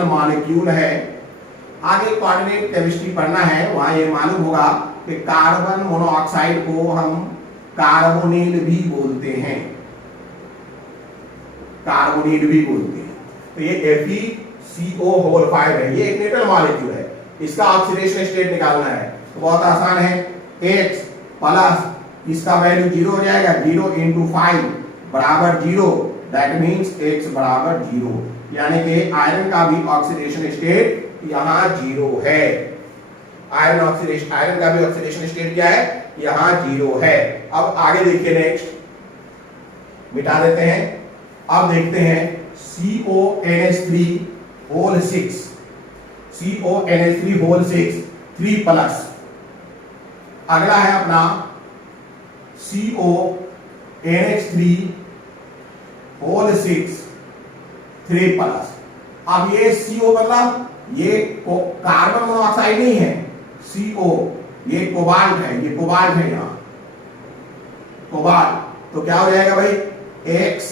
मॉलिक्यूल है। आगे कोऑर्डिनेट केमिस्ट्री पढ़ना है, वहां ये मालूम होगा कि कार्बन मोनोऑक्साइड को हम कार्बोनिल भी बोलते हैं, तो ये FeCO5 है, ये एक न्यूट्रल मॉलिक्यूल है। इसका ऑक्सीडेशन स्टेट निकालना है, तो बहुत आसान है। X प्लस इसका वैल्यू 0 हो जाएगा, 0 × 5 बराबर 0, दैट मीन्स x बराबर 0, यानी कि आयरन का भी ऑक्सीडेशन स्टेट यहां 0 है। आयरन ऑक्सीडेशन, आयरन का भी ऑक्सीडेशन स्टेट क्या है, यहां 0 है। अब आगे देखिए, नेक्स्ट मिटा देते हैं। अब देखते हैं CONH3 whole 6, CONH3 whole 6 3 plus. अगला है अपना CONH3 होल 6 3 प्लस। अब ये CO मतलब ये कार्बन मोनोऑक्साइड नहीं है, CO ये कोबाल्ट है, ये कोबाल्ट है यहां कोबाल्ट। तो क्या हो जाएगा भाई, X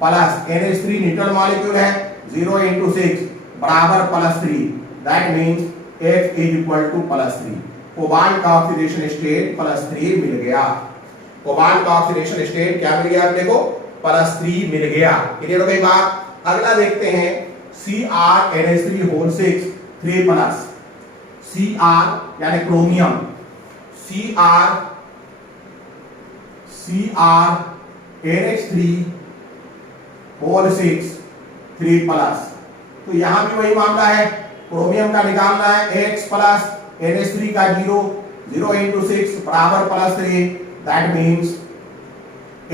plus NH3 neutral molecule है, 0 into 6 बराबर +3, that means X is equal to +3। Cobalt का ऑक्सीडेशन स्टेट +3 मिल गया। कोबाल्ट का ऑक्सीडेशन स्टेट क्या मिल गया अपने को, +3 मिल गया। क्लियर हो गई बात। अगला देखते हैं CrNH3 होल 6 3 प्लस। Cr यानी क्रोमियम, CrNH3 होल 6 3 प्लस। तो यहां भी वही मामला है, क्रोमियम का निकालना है, X प्लस NH3 का 0 into 6 बराबर +3, दैट मीन्स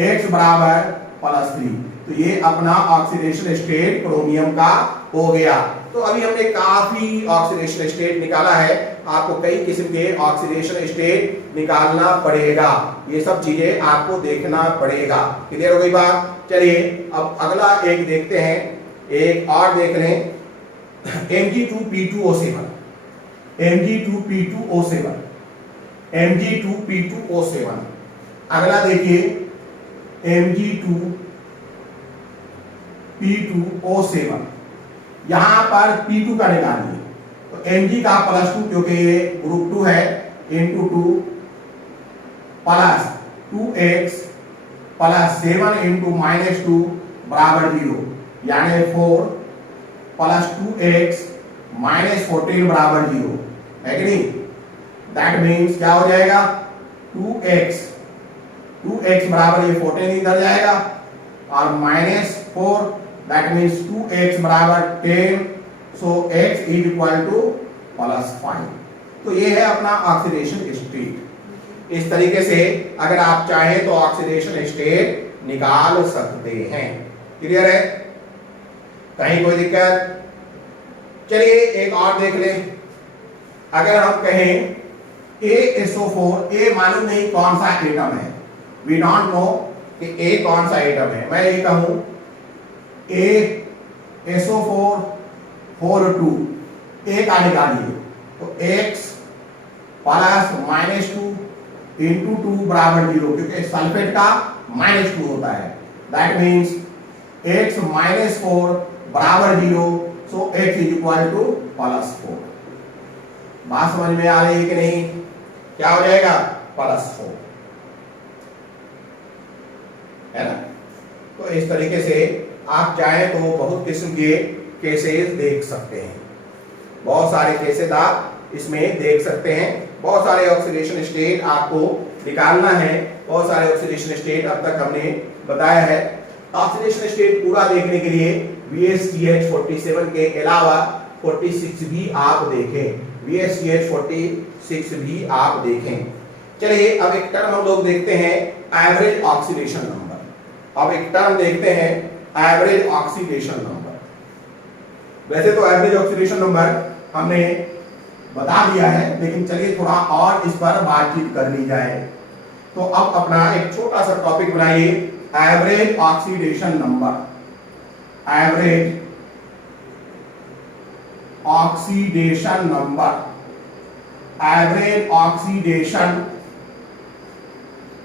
X बराबर +3। तो ये अपना ऑक्सीडेशन स्टेट क्रोमियम का हो गया। तो अभी हमने काफी ऑक्सीडेशन स्टेट निकाला है, आपको कई किस्म के ऑक्सीडेशन स्टेट निकालना पड़ेगा, ये सब चीजें आपको देखना पड़ेगा। क्लियर हो गई बात। चलिए अब अगला एक देखते हैं, एक और देख लें, Mg2P2O7, Mg2P2O7, Mg2P2O7। अगला देखिए Mg2P2O7, यहां पर P2 का निकालिए। तो Mg का +2 क्योंकि ये ग्रुप 2 है, into 2 plus 2x plus 7 into -2 बराबर 0, यानी 4 प्लस 2x माइनस 14 बराबर 0 है कि नहीं। दैट मीन्स क्या हो जाएगा, 2x बराबर ये 14 इधर जाएगा और -4, दैट मीन्स 2x बराबर 10, सो x इज इक्वल टू +5। तो ये है अपना ऑक्सीडेशन स्टेट। इस तरीके से अगर आप चाहें तो ऑक्सीडेशन स्टेट निकाल सकते हैं। क्लियर है, कहीं कोई दिक्कत। चलिए एक और देख लें। अगर हम कहें ASO4, A मालूम नहीं कौन सा एटम है, वी डोंट नो कि A कौन सा एटम है। मैं ये कहूं ASO4 होल 2, A का निकालिए। तो x प्लस -2 into 2 बराबर 0, क्योंकि सल्फेट का -2 होता है, दैट मीन्स x -4 बराबर 0, सो x इज इक्वल टू +4। बात समझ में आ रही है कि नहीं, क्या हो जाएगा, +4 है ना। तो इस तरीके से आप चाहें तो बहुत किस्म के केसेस देख सकते हैं, बहुत सारे केसेस आप इसमें देख सकते हैं। बहुत सारे ऑक्सीडेशन स्टेट आपको निकालना है, बहुत सारे ऑक्सीडेशन स्टेट अब तक हमने बताया है। ऑक्सीडेशन स्टेट पूरा देखने के लिए VSTH 47 के अलावा 46 भी आप देखें, VSTH 46 भी आप देखें। चलिए अब एक टर्म हम लोग देखते हैं, एवरेज ऑक्सीडेशन नंबर। अब एक टर्म देखते हैं, एवरेज ऑक्सीडेशन नंबर। वैसे तो एवरेज ऑक्सीडेशन नंबर हमने बता दिया है, लेकिन चलिए थोड़ा और इस पर बातचीत कर ली जाए। तो अब अपना एक छोटा सा टॉपिक बनाइए, average oxidation number. Average oxidation number, average oxidation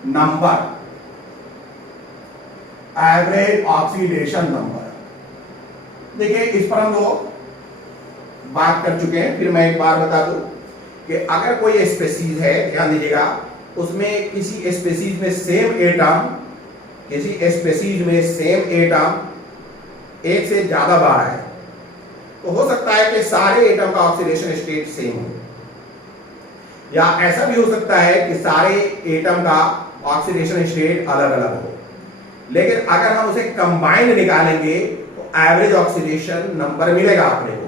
number, average oxidation number. देखिए इस पर हम लोग बात कर चुके हैं, फिर मैं एक बार बता दूं कि अगर कोई स्पीसीज है, ध्यान दीजिएगा, उसमें किसी स्पीसीज में सेम एटम, किसी स्पीसीज में सेम एटम एक से ज्यादा बार है, तो हो सकता है कि सारे एटम का ऑक्सीडेशन स्टेट सेम हो, या ऐसा भी हो सकता है कि सारे एटम का ऑक्सीडेशन स्टेट अलग अलग हो। लेकिन अगर हम उसे कंबाइंड निकालेंगे तो एवरेज ऑक्सीडेशन नंबर मिलेगा अपने को।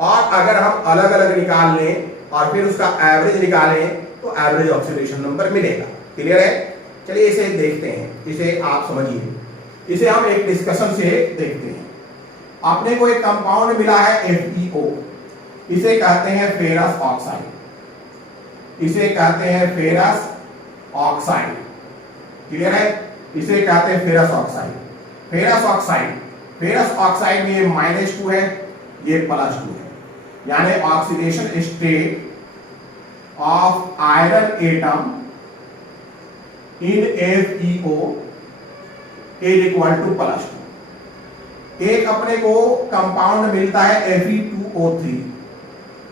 और अगर हम अलग अलग निकाल लें और फिर उसका एवरेज निकालें तो एवरेज ऑक्सीडेशन नंबर मिलेगा। क्लियर है? चलिए इसे देखते हैं, इसे आप समझिए, इसे हम एक डिस्कशन से देखते हैं। आपने को एक कंपाउंड मिला है FeO, इसे कहते हैं फेरस ऑक्साइड, इसे कहते हैं फेरस ऑक्साइड। क्लियर है? इसे कहते हैं ferrous oxide. Ferrous oxide, ferrous oxide में ये -2 है, ये +2 है, यानी oxidation state of iron atom in FeO is equal to +2। एक अपने को कंपाउंड मिलता है Fe2O3,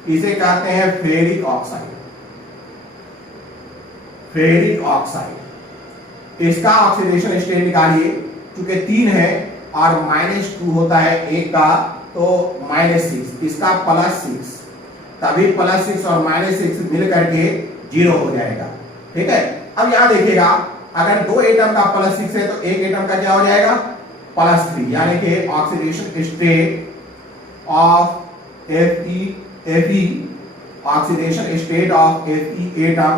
इसे कहते हैं फेरिक ऑक्साइड, फेरिक ऑक्साइड। इसका ऑक्सीडेशन स्टेट निकालिए, चूंकि 3 है और -2 होता है एक का, तो -6, इसका +6, तभी +6 और -6 मिल करके 0 हो जाएगा। ठीक है? अब यहां देखिएगा, अगर 2 एटम का +6 है तो एक एटम का क्या हो जाएगा? +3, यानी कि oxidation state of Fe oxidation state of Fe atom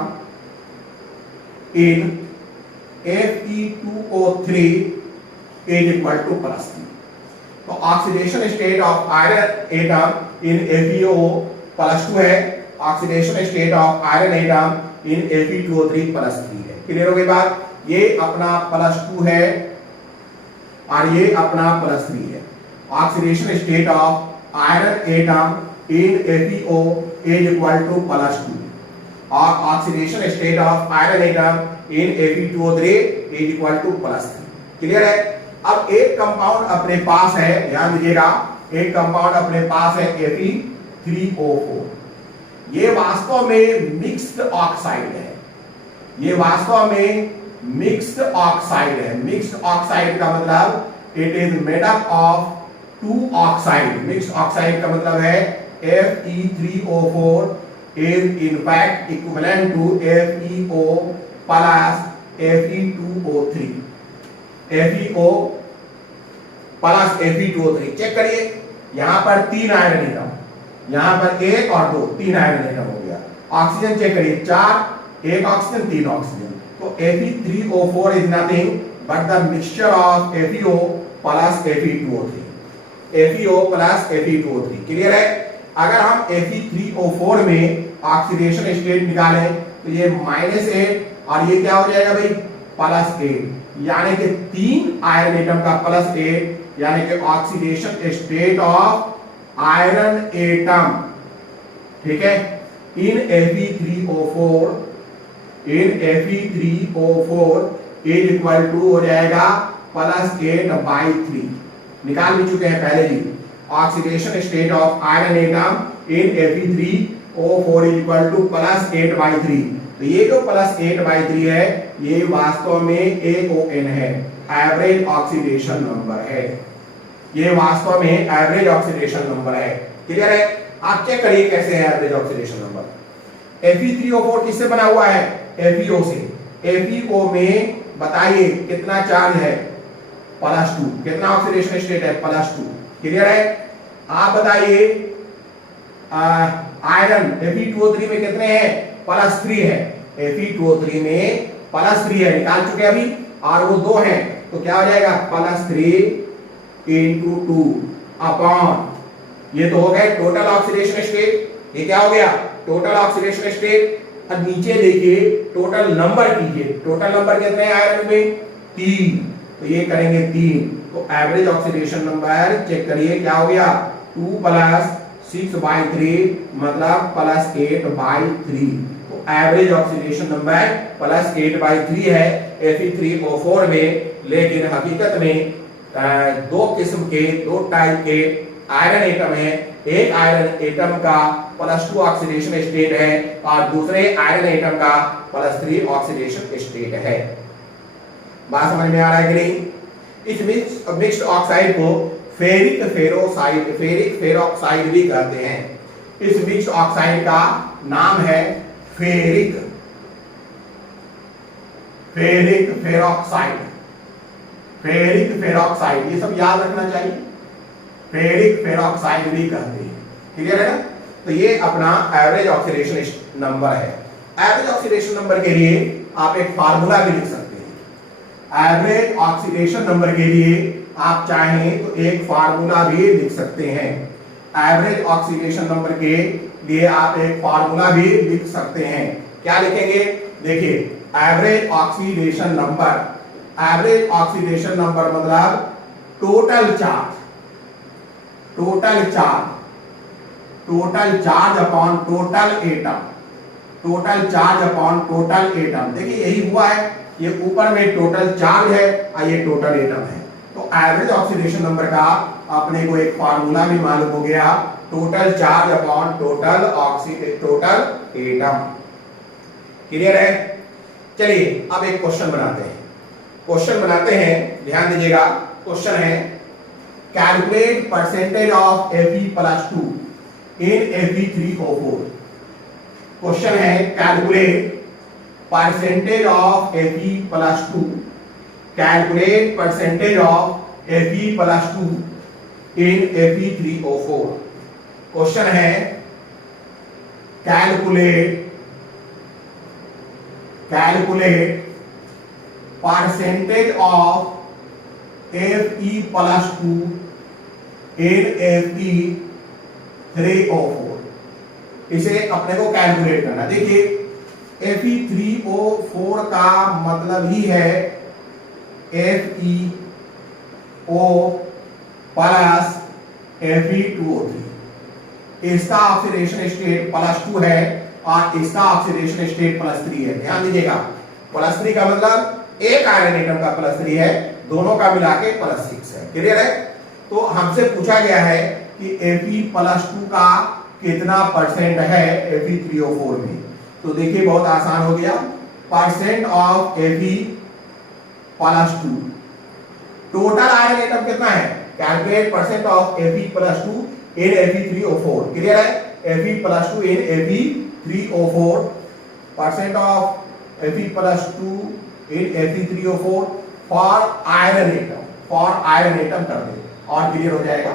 in Fe2O3 is equal to +3। तो oxidation state of iron atom in FeO +2 है, oxidation state of iron atom in Fe2O3 +3 है। क्लियर हो गई बात? ये अपना +2 है और ये अपना +3 है। Oxidation state of iron atom in FeO is equal to +2 और oxidation state of iron atom in Fe2O3 is equal to +3। Clear है? अब एक कंपाउंड अपने पास है, ध्यान दीजिएगा, एक कंपाउंड अपने पास है Fe3O4। ये वास्तव में मिक्स्ड ऑक्साइड है, ये वास्तव में मिक्स्ड ऑक्साइड है। मिक्स्ड ऑक्साइड का मतलब it is made up of 2 oxide. Mixed oxide का मतलब है Fe3O4 is in fact equivalent to FeO plus Fe2O3, FeO plus Fe2O3। Check करिए, यहां पर 3 आयरन एटम, यहां पर 1 और 2, 3 आयरन एटम हो गया। ऑक्सीजन चेक करिए, 4, 1 ऑक्सीजन, 3 ऑक्सीजन। तो Fe3O4 is nothing but the mixture of FeO plus Fe2O3, FeO plus Fe2O3। Clear है? अगर हम Fe3O4 में ऑक्सीडेशन स्टेट निकालें तो ये -8 और ये क्या हो जाएगा भाई? +8, यानी कि 3 आयरन एटम का +8, यानी कि oxidation state of iron atom, ठीक है, इन Fe3O4 इज इक्वल टू हो जाएगा +8/3। निकाल भी चुके हैं पहले ही। Oxidation state of iron atom in Fe3O4 is equal to +8/3। तो ये जो +8/3 है, ये वास्तव में AON है, एवरेज ऑक्सीडेशन नंबर है। ये वास्तव में एवरेज ऑक्सीडेशन नंबर है। क्लियर है? आप चेक करिए कैसे है एवरेज ऑक्सीडेशन नंबर। Fe3O4 किससे बना हुआ है? FeO से। FeO में बताइए कितना चार्ज है? +2। कितना ऑक्सीडेशन स्टेट है? +2। क्लियर है? आप बताइए आयरन Fe2O3 में कितने हैं? +3 है। Fe2O3 में +3 है, निकाल चुके अभी, और वो 2 हैं, तो क्या हो जाएगा? +3 × 2 अपॉन, ये तो हो गए टोटल ऑक्सीडेशन स्टेट। ये क्या हो गया? Total oxidation state. अब नीचे देखिए, टोटल नंबर कीजिए, टोटल नंबर कितने हैं आयरन में? 3, तो ये करेंगे 3, तो एवरेज ऑक्सीडेशन नंबर चेक करिए क्या हो गया? 2 + 6/3 मतलब +8/3। तो एवरेज ऑक्सीडेशन नंबर +8/3 है Fe3O4 में। लेकिन हकीकत में 2 किस्म के, 2 टाइप के आयरन एटम है। एक आयरन एटम का +2 ऑक्सीडेशन स्टेट है और दूसरे आयरन एटम का +3 ऑक्सीडेशन स्टेट है। बात समझ में आ रहा है कि नहीं? इस मिक्स्ड ऑक्साइड को फेरिक फेरोक्साइड भी कहते हैं। इस मिक्स्ड ऑक्साइड का नाम है फेरिक फेरोक्साइड। फेरिक फेरोक्साइड, ये सब याद रखना चाहिए। फेरिक फेरोक्साइड भी कहते हैं। क्लियर है ना? तो ये अपना एवरेज ऑक्सीडेशन नंबर है। एवरेज ऑक्सीडेशन नंबर के लिए आप एक फार्मूला भी लिख सकते हैं। एवरेज ऑक्सीडेशन नंबर के लिए आप चाहें तो एक फार्मूला भी लिख सकते हैं। एवरेज ऑक्सीडेशन नंबर के लिए आप एक फार्मूला भी लिख सकते हैं। क्या लिखेंगे? देखिए, average oxidation number, average oxidation number मतलब total charge, total charge, total charge upon total atom, total charge upon total atom. देखिए यही हुआ है, ये ऊपर में टोटल चार्ज है और ये टोटल एटम है। तो एवरेज ऑक्सीडेशन नंबर का अपने को एक फार्मूला भी मालूम हो गया, total charge upon total total atom. Clear है? चलिए अब एक क्वेश्चन बनाते हैं। क्वेश्चन बनाते हैं, ध्यान दीजिएगा। क्वेश्चन है calculate percentage of Fe+2 in Fe3O4। Question है calculate percentage of Fe+2, calculate percentage of Fe+2 in Fe3O4। Question है calculate percentage of Fe+2 in Fe3O4। इसे अपने को कैलकुलेट करना। देखिए Fe3O4 का मतलब ही है FeO प्लस Fe2O3। इसका ऑक्सीडेशन स्टेट +2 है और इसका ऑक्सीडेशन स्टेट +3 है। ध्यान दीजिएगा, +3 का मतलब एक आयरन एटम का +3 है, दोनों का मिला के +6 है। क्लियर है? तो हमसे पूछा गया है कि Fe+2 का कितना परसेंट है Fe3O4 में। तो देखिए बहुत आसान हो गया, percent of Fe+2, total iron atom कितना है, calculate percent of Fe+2 in Fe3O4। Clear है? Fe+2 in Fe3O4, percent of Fe+2 in Fe3O4 for iron atom, for iron atom कर दे और क्लियर हो जाएगा।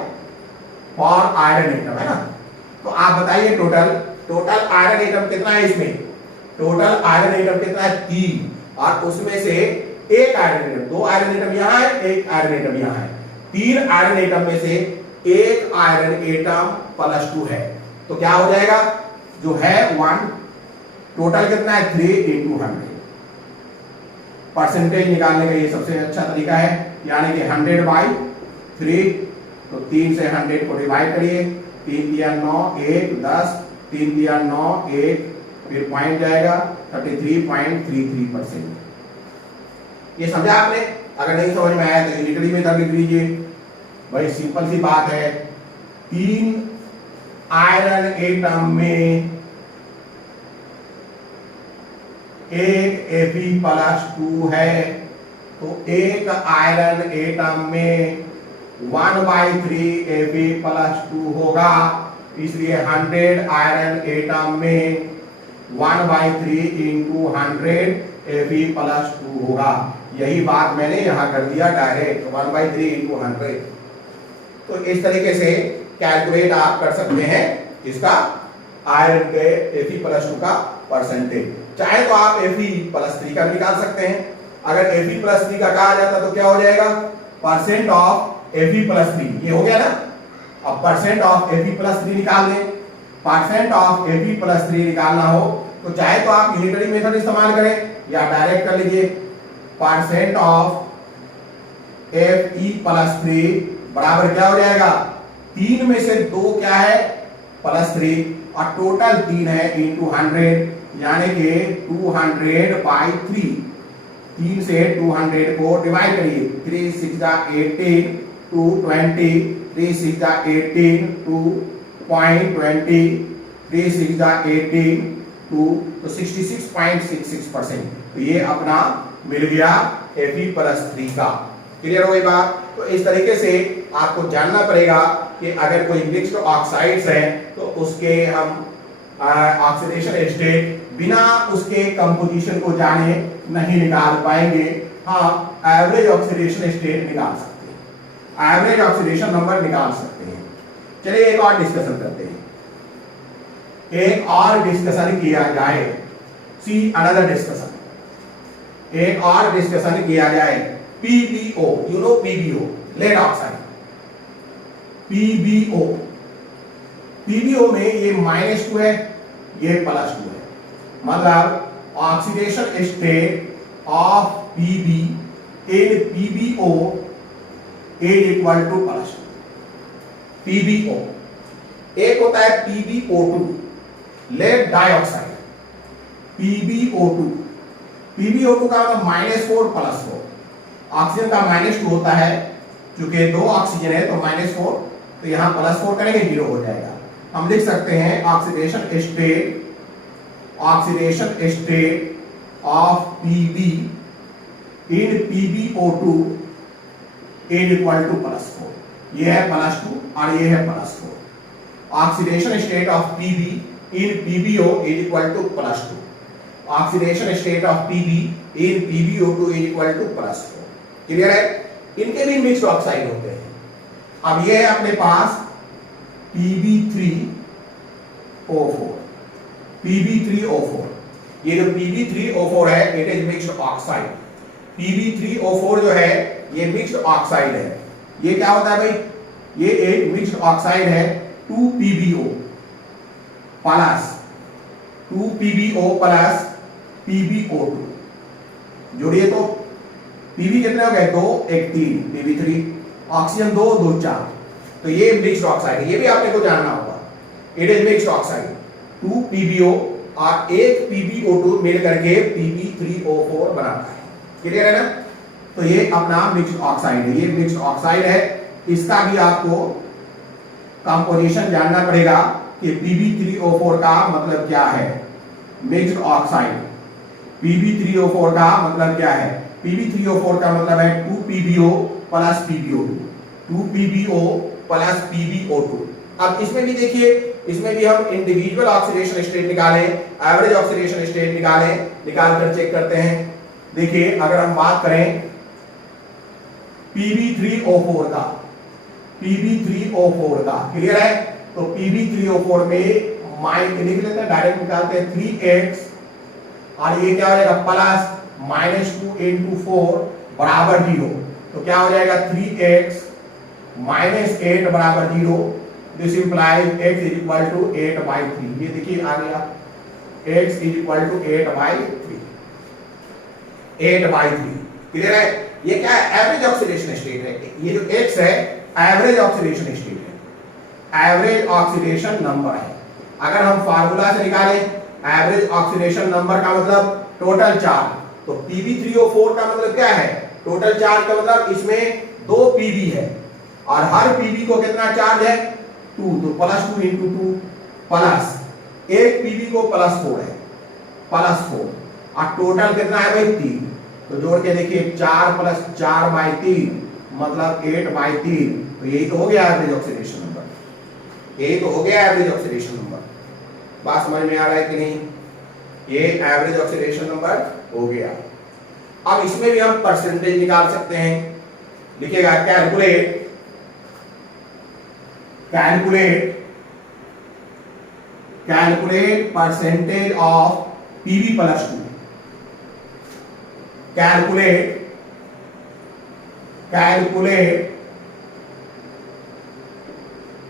फॉर आयरन एटम है ना? तो आप बताइए टोटल आयरन एटम कितना है इसमें? टोटल आयरन एटम कितना है? 3, और उसमें से एक आयरन एटम, 2 आयरन एटम यहां है, एक आयरन एटम यहां है। 3 आयरन एटम में से एक आयरन एटम +2 है, तो क्या हो जाएगा? जो है 1, टोटल कितना है? 3 × 100। परसेंटेज निकालने का ये सबसे अच्छा तरीका है, यानी कि 100/3, तो 3 से 100 को डिवाइड करिए, 3 × 9 1 10, 3 × 9 1, फिर पॉइंट जाएगा 33.33%। ये समझा आपने? अगर नहीं समझ में आया तो यूनिटरी मेथड लिख लीजिए। भाई सिंपल सी बात है, 3 आयरन एटम में एक Fe+2 है, तो एक आयरन एटम में 1/3 Fe+2 होगा, इसलिए 100 आयरन एटम में 1/3 × 100 Fe+2 होगा। यही बात मैंने यहां कर दिया डायरेक्ट, 1/3 × 100। तो इस तरीके से कैलकुलेट आप कर सकते हैं इसका आयरन के Fe+2 का परसेंटेज। चाहे तो आप Fe+3 का निकाल सकते हैं। अगर Fe+3 का कहा जाता तो क्या हो जाएगा? परसेंट ऑफ Fe+3, ये हो गया ना। अब परसेंट ऑफ Fe+3 निकाल दें। परसेंट ऑफ Fe+3 निकालना हो तो चाहे तो आप यूनिटरी मेथड इस्तेमाल करें या डायरेक्ट कर लीजिए। परसेंट ऑफ Fe+3 बराबर क्या हो जाएगा? 3 में से 2 क्या है? +3, और टोटल 3 है × 100, यानी कि 200/3। 3 से 200 को डिवाइड करिए, 3 × 6 = 18, 2 20, 3 × 6 = 18, 2.20, 3 × 6 = 18, 2, तो 66.66%। तो ये अपना मिल गया Fe+3 का। क्लियर हो गई बात? तो इस तरीके से आपको जानना पड़ेगा कि अगर कोई मिक्स्ड ऑक्साइड्स है तो उसके हम ऑक्सीडेशन स्टेट बिना उसके कंपोजिशन को जाने नहीं निकाल पाएंगे। हाँ, एवरेज ऑक्सीडेशन स्टेट निकाल सकते हैं, एवरेज ऑक्सीडेशन नंबर निकाल सकते हैं। चलिए एक और डिस्कशन करते हैं। एक और डिस्कशन किया जाए, सी अनदर डिस्कशन, एक और डिस्कशन किया जाए, PbO, you know PbO, lead oxide, PbO, PbO में ये -2 है, ये +2 है, मतलब oxidation state of Pb in PbO is equal to +2। पीबीओ, एक होता है PbO2, lead dioxide, PbO2, PbO2 का मतलब -4 +4, ऑक्सीजन का -2 होता है, क्योंकि 2 ऑक्सीजन है तो -4, तो यहां +4 करेंगे 0 हो जाएगा। हम लिख सकते हैं oxidation state of Pb in PbO2 is equal to +4, ये है +2 और ये है +4। Oxidation state of Pb in PbO is equal to +2, oxidation state of Pb in PbO2 is equal to +4। Clear है? इनके भी मिक्स्ड ऑक्साइड होते हैं। अब ये है अपने पास Pb3O4, Pb3O4, ये जो Pb3O4 है it is mixed oxide. Pb3O4 जो है ये मिक्स्ड ऑक्साइड है। ये क्या होता है भाई? ये एक मिक्स्ड ऑक्साइड है 2PbO प्लस PbO2, जोड़िए तो Pb कितने हो गए? 2 1 3, Pb3, ऑक्सीजन 2 2 4, तो ये मिक्स्ड ऑक्साइड है, ये भी आपने को जानना होगा। It is mixed oxide, 2PbO और एक PbO2 मिल करके Pb3O4 बनाता है। क्लियर है ना? तो ये अपना मिक्स्ड ऑक्साइड है, ये मिक्स्ड ऑक्साइड है। इसका भी आपको कंपोजिशन जानना पड़ेगा कि Pb3O4 का मतलब क्या है। मिक्स्ड ऑक्साइड, Pb3O4 का मतलब क्या है? Pb3O4 का मतलब है 2PbO plus PbO2, 2PbO plus PbO2। अब इसमें भी देखिए, इसमें भी हम इंडिविजुअल ऑक्सीडेशन स्टेट निकालें, एवरेज ऑक्सीडेशन स्टेट निकाल कर चेक करते हैं। देखिए अगर हम बात करें Pb3O4 का, Pb3O4 का, क्लियर है? तो Pb3O4 में माइनस लिख लेते हैं, डायरेक्ट निकालते हैं 3x और ये क्या हो जाएगा प्लस -2 into 4 बराबर 0, तो क्या हो जाएगा 3x - 8 बराबर 0। This implies x is equal to 8/3। ये देखिए आ गया x is equal to 8/3, 8/3। Clear है? ये क्या है? एवरेज ऑक्सीडेशन स्टेट है। ये जो x है एवरेज ऑक्सीडेशन स्टेट है, एवरेज ऑक्सीडेशन नंबर है। अगर हम फार्मूला से निकालें एवरेज ऑक्सीडेशन नंबर का मतलब टोटल चार्ज, तो Pb3O4 का मतलब क्या है? टोटल चार्ज का मतलब इसमें 2 Pb है और हर Pb को कितना चार्ज है? 2, तो +2 into 2 प्लस एक Pb को +4 है, +4 और टोटल कितना है भाई? 3। तो जोड़ के देखिए 4 + 4/3 मतलब 8/3, तो यही तो हो गया एवरेज ऑक्सीडेशन नंबर, यही तो हो गया एवरेज ऑक्सीडेशन नंबर। बात समझ में आ रहा है कि नहीं? ये एवरेज ऑक्सीडेशन नंबर हो गया। अब इसमें भी हम परसेंटेज निकाल सकते हैं। लिखिएगा calculate percentage of Pb +2, calculate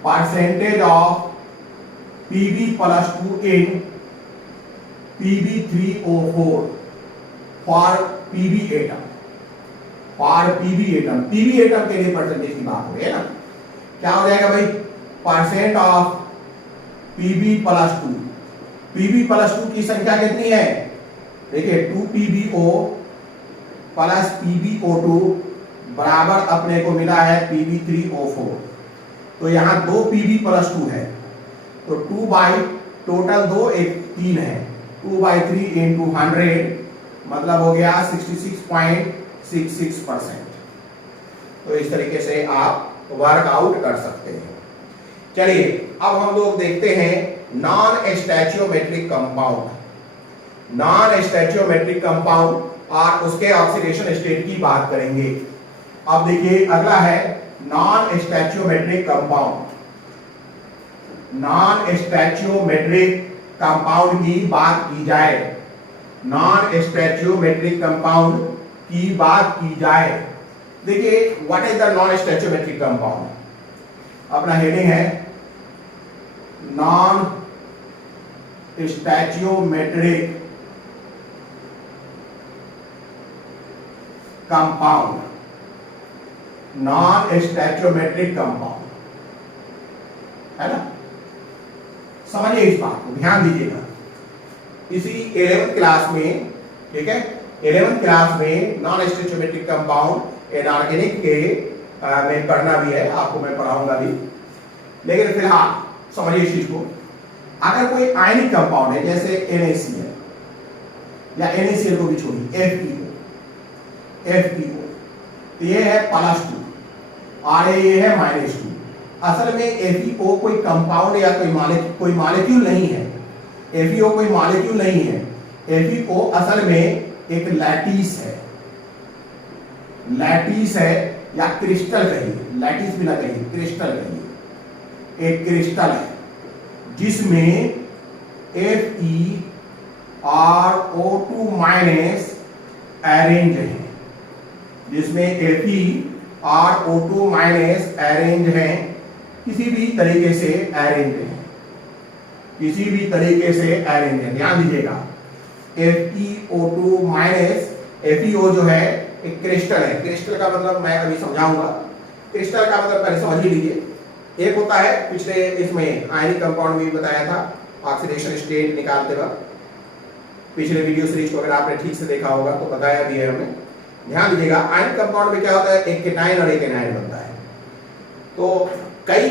percentage of Pb +2 in Pb3O4 for Pb atom, Pb atom के लिए परसेंटेज की बात हो रही है ना। क्या हो जाएगा भाई? परसेंट ऑफ Pb +2 की संख्या कितनी है? देखिए 2PbO प्लस PbO2 बराबर अपने को मिला है Pb3O4, तो यहाँ 2 Pb +2 है, तो 2 बाई टोटल 2 1 3 है, 2/3 into 100 मतलब हो गया 66.66%। तो इस तरीके से आप वर्कआउट कर सकते हैं। चलिए अब हम लोग देखते हैं नॉन स्टैचियोमेट्रिक कंपाउंड और उसके ऑक्सीडेशन स्टेट की बात करेंगे। अब देखिए अगला है नॉन स्टैचियोमेट्रिक कंपाउंड की बात की जाए, नॉन स्टैच्यूमेट्रिक कंपाउंड की बात की जाए, देखिए what is the non stoichiometric compound, अपना हेडिंग है non stoichiometric compound, non stoichiometric compound, है ना। समझिए इस बात को, ध्यान दीजिएगा। इसी 11th क्लास में, ठीक है, 11th क्लास में नॉन स्टैच्यूमेट्रिक कंपाउंड इनऑर्गेनिक के में पढ़ना भी है, आपको मैं पढ़ाऊंगा भी, लेकिन फिलहाल समझिए इस चीज को। अगर कोई आयनिक कंपाउंड है जैसे NaCl या NaCl को भी छोड़िए, FeO, तो ये है +2 और ये है -2। असल में FeO कोई कंपाउंड या कोई मॉलिक्यूल नहीं है, FeO कोई मॉलिक्यूल नहीं है, FeO असल में एक लैटिस है या क्रिस्टल कहिए, लैटिस भी ना कहिए, क्रिस्टल कहिए, एक क्रिस्टल है जिसमें Fe और O2 माइनस अरेंज है, जिसमें Fe और O2 माइनस अरेंज है, किसी भी तरीके से अरेंज है, किसी भी तरीके से अरेंज है। ध्यान दीजिएगा, FeO2 माइनस, FeO जो है एक क्रिस्टल है, क्रिस्टल का मतलब मैं अभी समझाऊंगा, क्रिस्टल का मतलब पहले समझ ही लीजिए। एक होता है, पिछले इसमें आयनिक कंपाउंड में भी बताया था, ऑक्सीडेशन स्टेट निकालते वक्त, पिछले वीडियो सीरीज को अगर आपने ठीक से देखा होगा तो बताया भी है हमने। ध्यान दीजिएगा, आयनिक कंपाउंड में क्या होता है, एक केटाइन और एक एनायन बनता है। तो कई,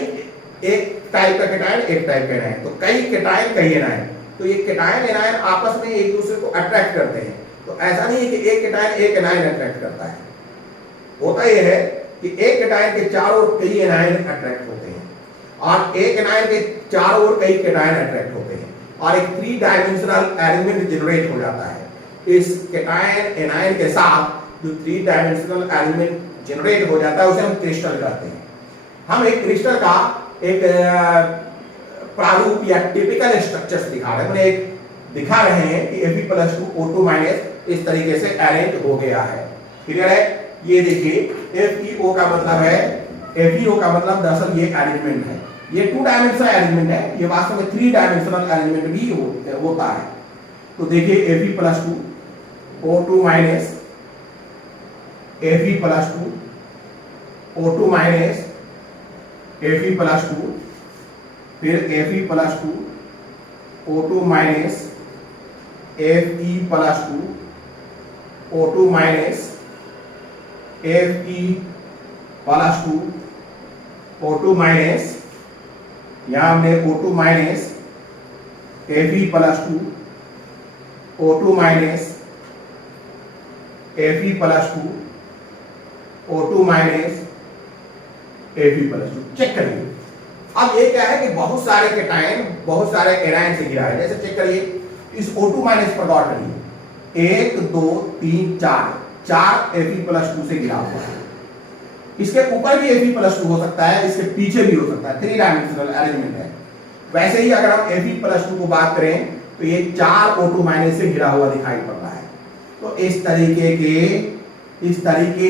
एक टाइप का केटाइन, एक टाइप का एनायन, तो कई केटाइन कई एनायन, तो ये केटाइन एनायन आपस में एक दूसरे को अट्रैक्ट करते हैं। तो ऐसा नहीं है कि एक केटाइन एक एनायन अट्रैक्ट करता है, होता यह है कि एक केटाइन के चारों ओर कई एनायन अट्रैक्ट होते हैं और एक एनायन के चारों ओर कई केटाइन अट्रैक्ट होते हैं और एक 3 डायमेंशनल एलिमेंट जनरेट हो जाता है। इस केटाइन एनायन के साथ जो 3 डायमेंशनल एलिमेंट जनरेट हो जाता है उसे हम क्रिस्टल कहते हैं। हम एक क्रिस्टल का एक प्रारूप या टिपिकल स्ट्रक्चर दिखा रहे हैं, एक दिखा रहे हैं कि Fe+2 O2 माइनस इस तरीके से अरेंज हो गया है। क्लियर है? ये देखिए FeO का मतलब है, FeO का मतलब दरअसल ये एलिमेंट है, ये 2 डायमेंशनल एलिमेंट है, ये वास्तव में 3 डायमेंशनल एलिमेंट भी होता है। तो देखिए Fe+2 O2 minus, Fe+2 O2 minus, Fe+2, फिर Fe+2 O2 minus, Fe+2 O2 minus, Fe+2 O2 minus, यहां हमने O2 minus, Fe+2 O2 minus, Fe+2 O2 minus, Fe+2। Check करिए, अब ये क्या है कि बहुत सारे केटायन बहुत सारे एनायन से घिरा है। जैसे चेक करिए, इस O2 माइनस पर गौर करिए, 1 2 3 4 Fe+2 से घिरा हुआ है। इसके ऊपर भी Fe+2 हो सकता है, इसके पीछे भी हो सकता है, 3 डायमेंशनल अरेंजमेंट है। वैसे ही अगर हम Fe+2 को बात करें तो ये 4 O2 माइनस से घिरा हुआ दिखाई पड़ रहा है। तो इस तरीके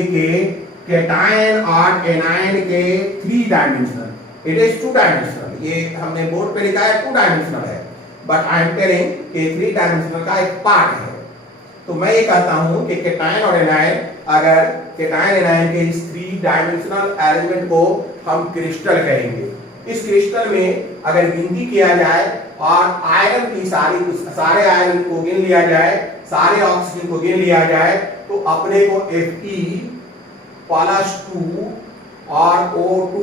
के केटायन और एनायन के 3 डायमेंशनल, इट इज 2 डायमेंशनल, ये हमने बोर्ड पे लिखा है 2 डायमेंशनल है, बट आई एम टेलिंग कि 3 डायमेंशनल का एक पार्ट है। तो मैं ये कहता हूं कि केटायन और एनायन, अगर केटायन एनायन के इस 3 डायमेंशनल एलिमेंट को हम क्रिस्टल कहेंगे। इस क्रिस्टल में अगर गिनती किया जाए और आयरन की सारे आयरन को गिन लिया जाए, सारे ऑक्सीजन को गिन लिया जाए, तो अपने को Fe+2 और O2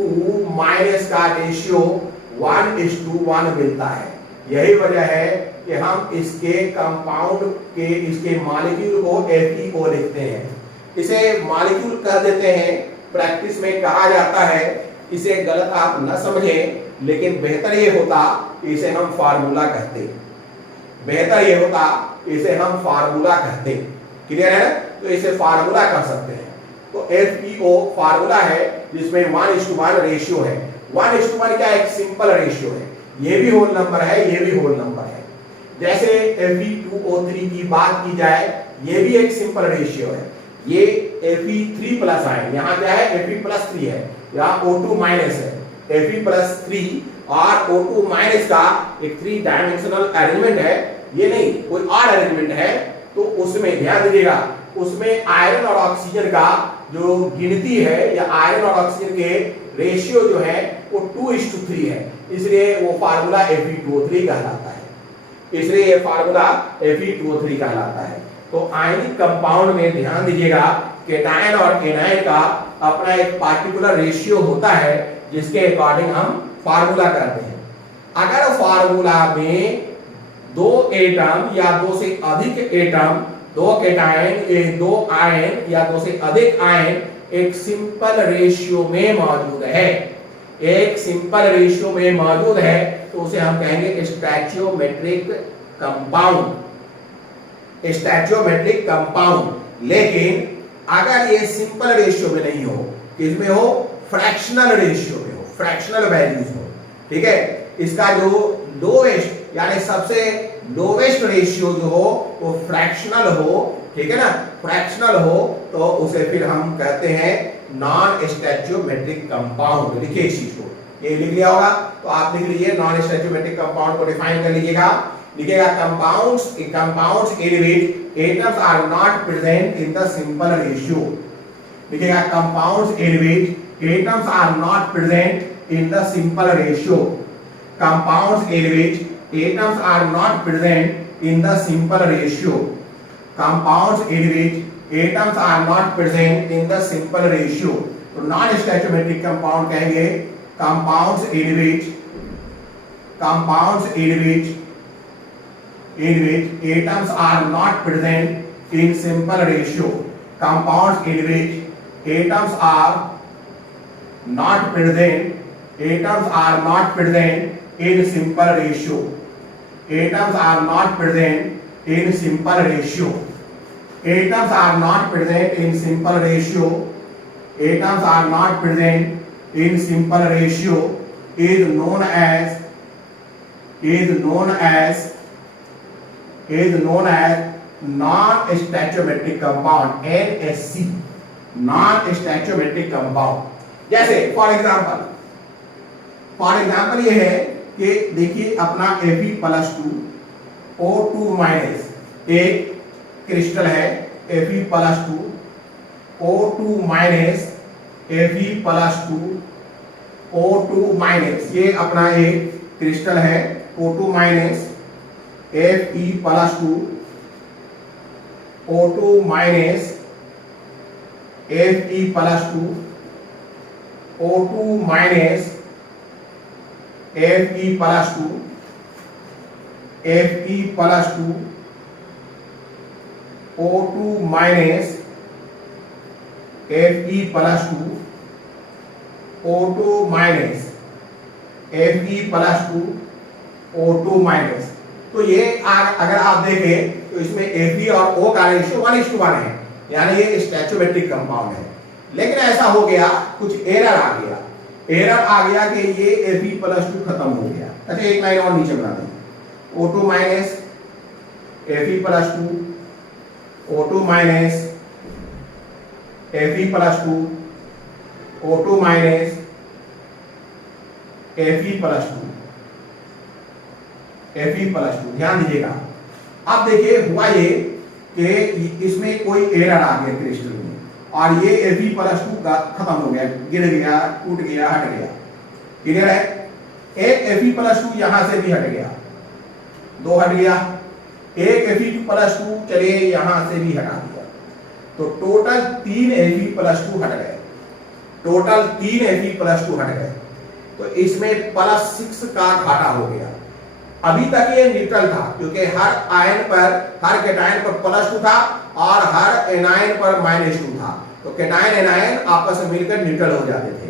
माइनस का रेशियो 1:1 मिलता है। यही वजह है कि हम इसके कंपाउंड के, इसके मॉलिक्यूल को FeO लिखते हैं। इसे मॉलिक्यूल कह देते हैं, प्रैक्टिस में कहा जाता है। इसे गलत आप न समझें, लेकिन बेहतर ये होता इसे हम फार्मूला कहते, बेहतर ये होता इसे हम फार्मूला कहते। क्लियर है? तो इसे फार्मूला कह सकते हैं। तो FeO फार्मूला है जिसमें 1:1 रेशियो है। 1:1 क्या एक सिंपल रेशियो है, ये भी होल नंबर है, ये भी होल नंबर है। जैसे Fe2O3 की बात की जाए, ये भी एक सिंपल रेशियो है। ये Fe3 प्लस आयन, यहाँ क्या है Fe प्लस 3 है, यहाँ O2 माइनस है। Fe प्लस 3 और O2 माइनस का एक 3 डायमेंशनल अरेंजमेंट है, ये नहीं कोई और अरेंजमेंट है। तो उसमें ध्यान दीजिएगा, उसमें आयरन और ऑक्सीजन का जो गिनती है या आयरन और ऑक्सीजन के रेशियो जो है वो 2:3 है, इसलिए वो फार्मूला Fe2O3 कहलाता है। इसलिए ये फार्मूला Fe2O3 कहलाता है। तो आयनिक कंपाउंड में ध्यान दीजिएगा, केटायन और एनायन का अपना एक पार्टिकुलर रेशियो होता है जिसके अकॉर्डिंग हम फार्मूला करते हैं। अगर फार्मूला में दो एटम या दो से अधिक एटम, दो केटायन, दो आयन या दो से अधिक आयन एक सिंपल रेशियो में मौजूद है, एक सिंपल रेशियो में मौजूद है, तो उसे हम कहेंगे स्टैचियोमेट्रिक कंपाउंड, स्टैचियोमेट्रिक कंपाउंड। लेकिन अगर ये सिंपल रेशियो में नहीं हो, किसमें हो, फ्रैक्शनल रेशियो में हो, फ्रैक्शनल वैल्यूज हो, ठीक है, इसका जो लोवेस्ट यानी सबसे लोवेस्ट रेशियो जो हो वो फ्रैक्शनल हो, ठीक है ना, फ्रैक्शनल हो, तो उसे फिर हम कहते हैं नॉन स्टैचियोमेट्रिक कंपाउंड। लिखिए इस चीज को, ये लिख लिया होगा तो आप लिख लीजिए, नॉन स्टैचियोमेट्रिक कंपाउंड को डिफाइन कर लीजिएगा। लिखिएगा compounds in which atoms are not present in the simple ratio. लिखिएगा compounds in which atoms are not present in the simple ratio. Compounds in which atoms are not present in the simple ratio. Compounds in which atoms are not present in the simple ratio. तो non stoichiometric compound कहेंगे compounds in which atoms are not present in simple ratio. Compounds in which atoms are not present in simple ratio. Atoms are not present in simple ratio. Atoms are not present in simple ratio. Atoms are not present in simple ratio is known as non-stoichiometric compound, NSC, non-stoichiometric compound। जैसे for example ये है कि देखिए अपना Fe+2 O2 minus एक crystal है, Fe+2 O2 minus Fe+2 O2 minus, ये अपना एक क्रिस्टल है O2 minus Fe+2 O2 minus Fe+2 O2 minus Fe+2 O2 minus Fe+2 O2 minus Fe+2 O2 minus. तो ये अगर आप देखें तो इसमें Fe और O का रेशियो 1:1 है, यानी ये स्टैचियोमेट्रिक कंपाउंड है। लेकिन ऐसा हो गया, कुछ एरर आ गया कि ये Fe+2 खत्म हो गया। अच्छा एक लाइन और नीचे बना दें, O2 minus Fe+2 O2 minus Fe+2 O2 minus Fe+2 ध्यान दीजिएगा। अब देखिए हुआ ये कि इसमें कोई एरर आ गया क्रिस्टल में, और ये Fe+2 खत्म हो गया, गिर गया, टूट गया, हट गया। क्लियर है? एक Fe+2 यहां से भी हट गया, 2 हट गया, एक Fe+2 चलिए यहां से भी हटा दिया, तो टोटल 3 Fe+2 हट गए, टोटल 3 Fe+2 हट गए। तो इसमें +6 का घाटा हो गया। अभी तक ये न्यूट्रल था, क्योंकि हर आयन पर, हर केटायन पर +2 था और हर एनायन पर -2 था, तो केटायन एनायन आपस में मिलकर न्यूट्रल हो जाते थे।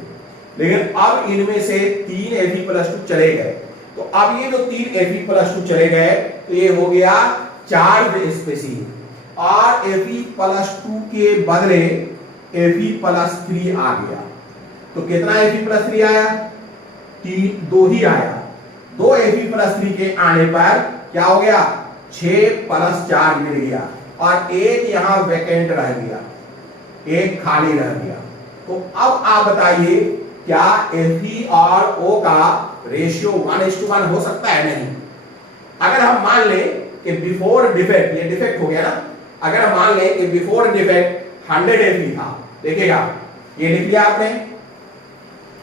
लेकिन अब इनमें से 3 Fe+2 चले गए, तो अब ये जो 3 Fe+2 चले गए तो ये हो गया चार्ज स्पेसीज, और Fe+2 के बदले Fe+3 आ गया। तो कितना Fe+3 आया? 2 ही आया। 2 Fe+3 के आने पर क्या हो गया? 6+4 मिल गया और एक यहां वैकेंट रह गया, एक खाली रह गया। तो अब आप बताइए क्या Fe और O का रेशियो 1:1 हो सकता है? नहीं। अगर हम मान लें कि बिफोर डिफेक्ट, ये डिफेक्ट हो गया ना, अगर हम मान लें कि बिफोर डिफेक्ट 100 Fe था, देखिएगा ये लिख लिया आपने।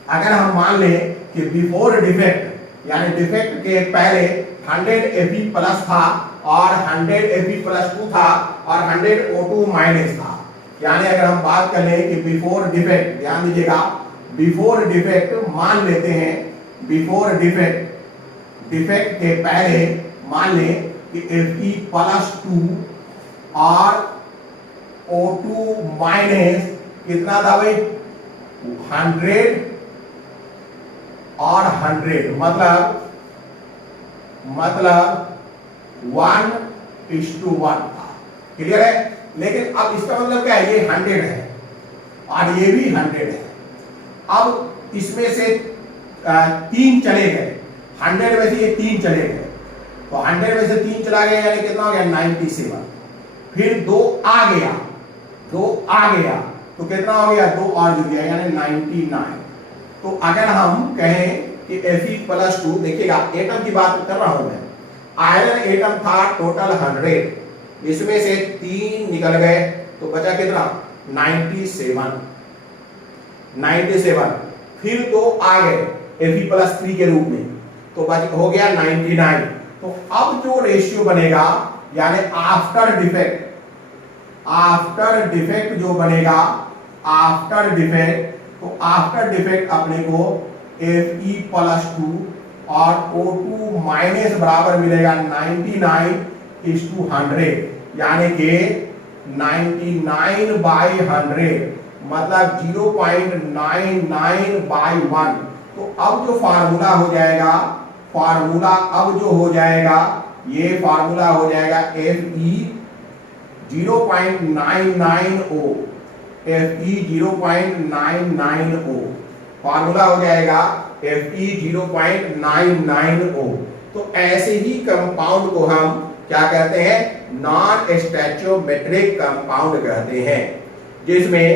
अगर हम मान लें कि बिफोर डिफेक्ट यानी डिफेक्ट के पहले 100 Fe प्लस था और 100 Fe प्लस 2 था और 100 O2 माइनस था, यानी अगर हम बात कर लें कि बिफोर डिफेक्ट, ध्यान दीजिएगा, बिफोर डिफेक्ट मान लेते हैं, बिफोर डिफेक्ट, डिफेक्ट के पहले मान लें कि Fe प्लस 2 और O2 माइनस कितना था भाई? 100 और 100, मतलब 1:1 था। क्लियर है? लेकिन अब इसका मतलब क्या है? ये 100 है और ये भी 100 है। अब इसमें से 3 चले गए, 100 में से ये 3 चले गए, तो 100 में से 3 चला गया यानी कितना हो गया? 97। फिर 2 आ गया, 2 आ गया तो कितना हो गया? 2 और जुड़ गया यानी 99। तो अगर हम कहें कि Fe प्लस 2, देखिएगा एटम की बात कर रहा हूं मैं, आयरन एटम था टोटल 100, इसमें से 3 निकल गए तो बचा कितना? 97। फिर 2 आ गए Fe प्लस 3 के रूप में तो बच हो गया 99। तो अब जो रेशियो बनेगा यानी आफ्टर डिफेक्ट, आफ्टर डिफेक्ट जो बनेगा, आफ्टर डिफेक्ट, तो आफ्टर डिफेक्ट अपने को Fe प्लस 2 और O2 माइनस बराबर मिलेगा 99:100, यानी कि 99/100 मतलब 0.99/1। तो अब जो फार्मूला हो जाएगा, फार्मूला अब जो हो जाएगा, ये फार्मूला हो जाएगा Fe 0.99O, Fe 0.99O, formula हो जाएगा Fe 0.99O। तो ऐसे ही कंपाउंड को हम क्या कहते हैं? नॉन स्टैचोमेट्रिक कंपाउंड कहते हैं, जिसमें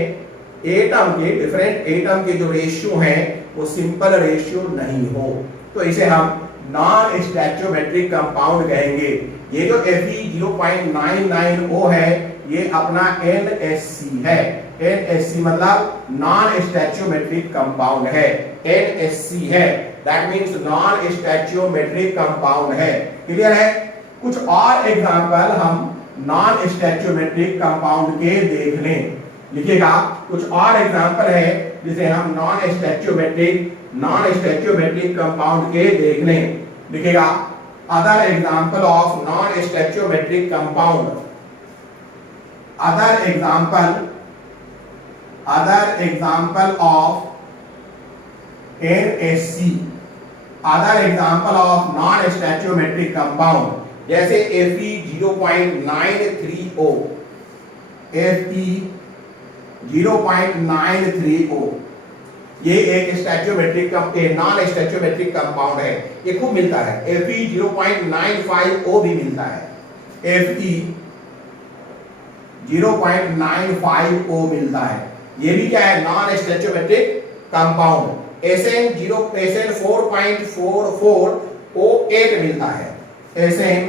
एटम के, डिफरेंट एटम के जो रेशियो हैं वो सिंपल रेशियो नहीं हो, तो इसे हम नॉन स्टैचोमेट्रिक कंपाउंड कहेंगे। ये जो Fe 0.99O है ये अपना NSC है। NSC मतलब नॉन स्टैचोमेट्रिक कंपाउंड है, NSC है, that means non stoichiometric compound है। क्लियर है? कुछ और एग्जांपल हम नॉन स्टैचोमेट्रिक कंपाउंड के देख लें। लिखिएगा कुछ और एग्जांपल है जिसे हम नॉन स्टैचोमेट्रिक कंपाउंड के देख लें। लिखिएगा other example of non stoichiometric compound, other example of NSC, other example of non stoichiometric compound, जैसे Fe 0.93O, Fe 0.93O, ये एक स्टैचोमेट्रिक नॉन स्टैचोमेट्रिक कंपाउंड है, ये खूब मिलता है। Fe 0.95O भी मिलता है, Fe 0.95O मिलता है, ये भी क्या है? Non stoichiometric compound. Sn 4.44O8 मिलता है, Sn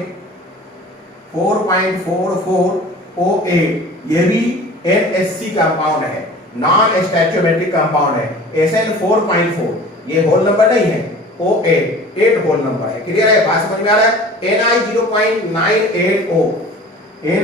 4.44O8, ये भी NSC कंपाउंड है, नॉन स्टैचोमेट्रिक कंपाउंड है। Sn 4.4 ये होल नंबर नहीं है, O8 8 होल नंबर है। क्लियर है? बात समझ में आ रहा है? Ni 0.98O, Ni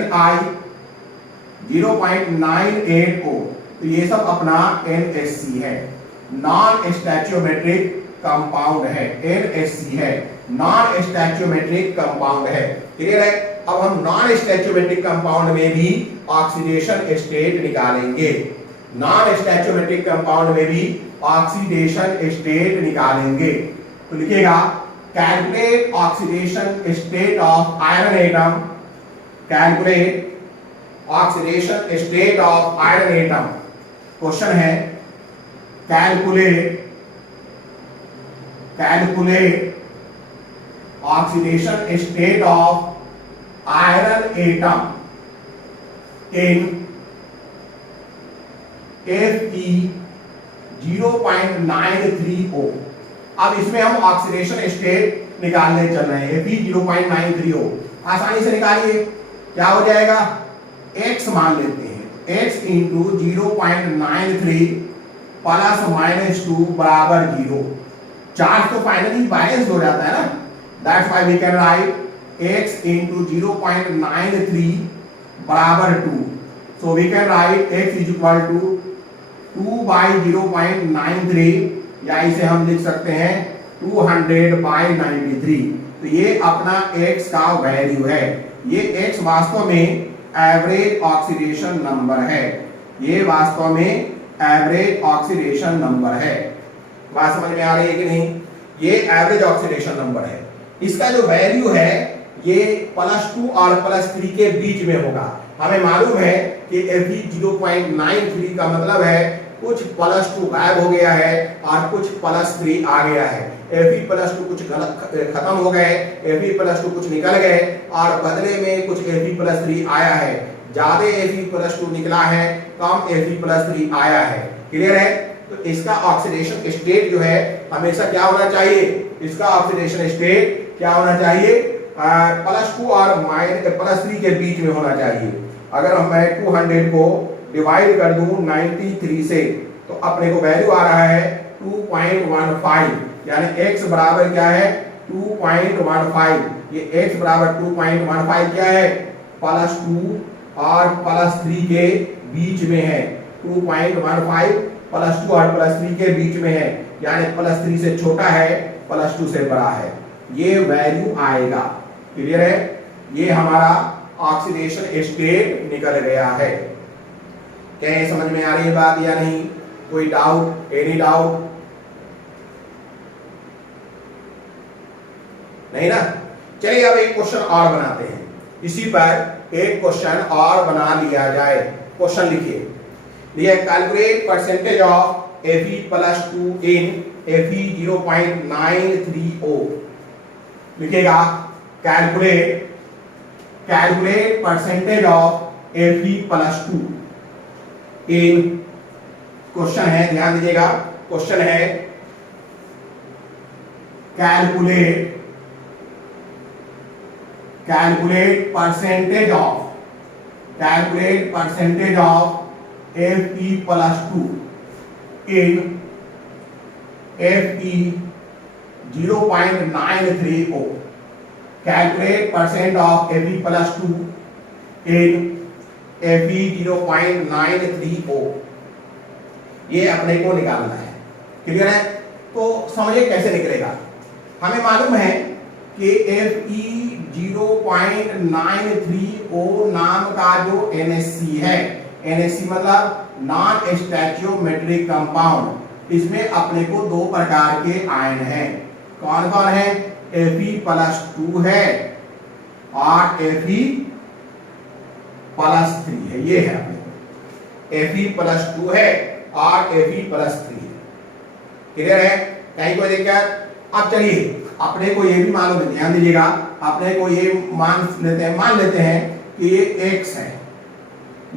0.98O, तो ये सब अपना NSC है, नॉन स्टैचोमेट्रिक कंपाउंड है, NSC है, नॉन स्टैचोमेट्रिक कंपाउंड है। क्लियर है? अब हम नॉन स्टैचोमेट्रिक कंपाउंड में भी ऑक्सीडेशन स्टेट निकालेंगे, नॉन स्टैचोमेट्रिक कंपाउंड में भी ऑक्सीडेशन स्टेट निकालेंगे। तो लिखिएगा calculate oxidation state of iron atom, calculate oxidation state of iron atom. Question है calculate oxidation state of iron atom in Fe 0.93O। अब इसमें हम ऑक्सीडेशन स्टेट निकालने चल रहे हैं। Fe 0.93O आसानी से निकालिए, क्या हो जाएगा, x मान लेते हैं, x इंटू 0.93 प्लस माइनस 2 बराबर 0। चार्ज तो फाइनली बैलेंस हो जाता है ना, that's why we can write x into 0.93 बराबर 2। So we can write x is equal to 2 by 0.93, या इसे हम लिख सकते हैं 200 बाई 93। तो ये अपना x का वैल्यू है। ये x वास्तव में एवरेज ऑक्सीडेशन नंबर है। ये वास्तव में एवरेज ऑक्सीडेशन नंबर है। बात समझ में आ रही है कि नहीं? ये एवरेज ऑक्सीडेशन नंबर है। इसका जो वैल्यू है ये +2 और +3 के बीच में होगा। हमें मालूम है कि Fe 0.93 का मतलब है कुछ +2 गायब हो गया है और कुछ +3 आ गया है। Fe +2 कुछ गलत खत्म हो गए, Fe +2 कुछ निकल गए और बदले में कुछ Fe +3 आया है। ज्यादा Fe +2 निकला है, कम Fe +3 आया है। क्लियर है? तो इसका ऑक्सीडेशन स्टेट जो है हमेशा क्या होना चाहिए? इसका ऑक्सीडेशन स्टेट क्या होना चाहिए? +2 और +3 के बीच में होना चाहिए। अगर मैं 200 को डिवाइड कर दूं 93 से तो अपने को वैल्यू आ रहा है 2.15, यानी x बराबर क्या है? 2.15। ये x बराबर 2.15 क्या है? +2 और +3 के बीच में है। 2.15 +2 और +3 के बीच में है, यानी +3 से छोटा है, +2 से बड़ा है। ये वैल्यू आएगा। क्लियर है? ये हमारा ऑक्सीडेशन स्टेट निकल गया है। क्या ये समझ में आ रही है बात या नहीं? कोई डाउट? Any doubt? नहीं ना? चलिए अब एक क्वेश्चन और बनाते हैं। इसी पर एक क्वेश्चन और बना लिया जाए। क्वेश्चन लिखिए, calculate percentage of Fe +2 in Fe 0.93O। लिखेगा calculate percentage of Fe +2 in, question है, ध्यान दीजिएगा, क्वेश्चन है calculate percentage of Fe +2 in Fe 0.93O। Calculate percent of Fe +2 in Fe 0.93O। ये अपने को निकालना है। क्लियर है? तो समझिए कैसे निकलेगा। हमें मालूम है कि Fe 0.93O नाम का जो NaC है, NaC मतलब नॉन स्टैचियोमेट्रिक कंपाउंड, इसमें अपने को दो प्रकार के आयन हैं। कौन कौन है? Fe +2 है और Fe +3 है। ये है अपने को Fe +2 है और Fe +3 है। क्लियर है? कहीं कोई दिक्कत? अब चलिए अपने को ये भी मालूम है, ध्यान दीजिएगा, अपने को ये मान लेते हैं कि ये x है,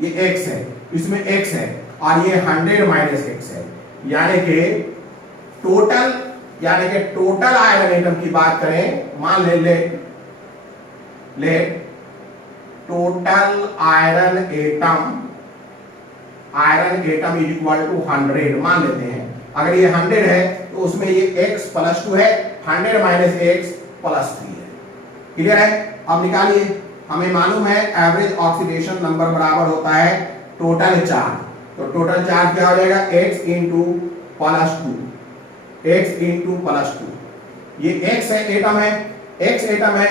ये x है, इसमें x है और ये 100 - x है, यानी कि टोटल आयरन एटम की बात करें, मान ले total iron atom is equal to 100 मान लेते हैं। अगर ये 100 है तो उसमें ये x +2 है, 100 - x +3 है। क्लियर है? अब निकालिए, हमें मालूम है एवरेज ऑक्सीडेशन नंबर बराबर होता है टोटल चार्ज। तो टोटल चार्ज क्या हो जाएगा? x into +2, x into +2। ये x है, एटम है, x एटम है।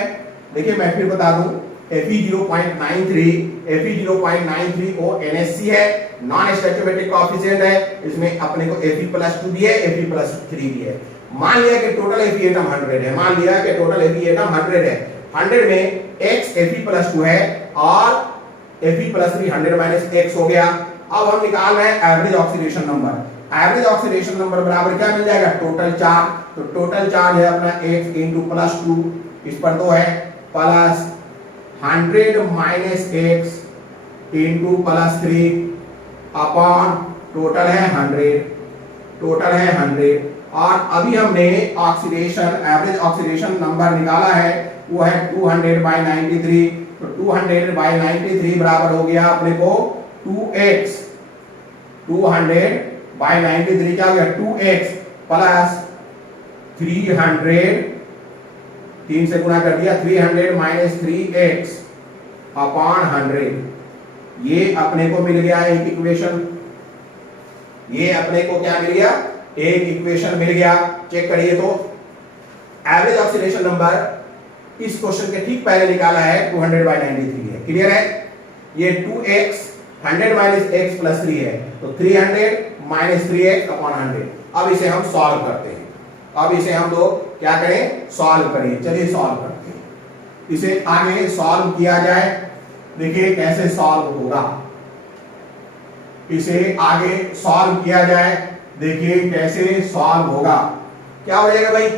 देखिए मैं फिर बता दूं, Fe 0.93O NaC है, नॉन स्टैचियोमेट्रिक कोएफिशिएंट है, इसमें अपने को Fe +2 भी है, Fe +3 भी है। मान लिया कि टोटल Fe एटम 100 है, मान लिया कि टोटल Fe एटम 100 है। 100 में x Fe +2 है और Fe +3 100 - x हो गया। अब हम निकाल रहे हैं average oxidation number. Average oxidation number बराबर क्या मिल जाएगा? Total charge. तो टोटल चार्ज है अपना x इंटू +2, इस पर 2 है, plus 100 minus x into plus 3 upon total है 100 और अभी हमने ऑक्सीडेशन एवरेज ऑक्सीडेशन नंबर निकाला है, वो है 200/93। तो 200/93 बराबर हो गया अपने को 2x। 200/93 क्या हो गया 2x प्लस 300, 3 से गुणा कर दिया, 300 माइनस 3x अपॉन 100। ये अपने को मिल गया एक इक्वेशन। ये अपने को क्या मिल गया, एक इक्वेशन मिल गया। चेक करिए तो एवरेज ऑक्सीडेशन नंबर इस क्वेश्चन के ठीक पहले निकाला है 200/93 है। क्लियर है? ये 2x 100 माइनस x प्लस 3 है, तो 300 माइनस 3x अपॉन 100। अब इसे हम सॉल्व करते हैं। अब इसे हम लोग क्या करें, सॉल्व करें। चलिए सॉल्व करते हैं। इसे आगे सॉल्व किया जाए, देखिए कैसे सॉल्व होगा। इसे आगे सॉल्व किया जाए, देखिए कैसे सॉल्व होगा। क्या हो जाएगा भाई,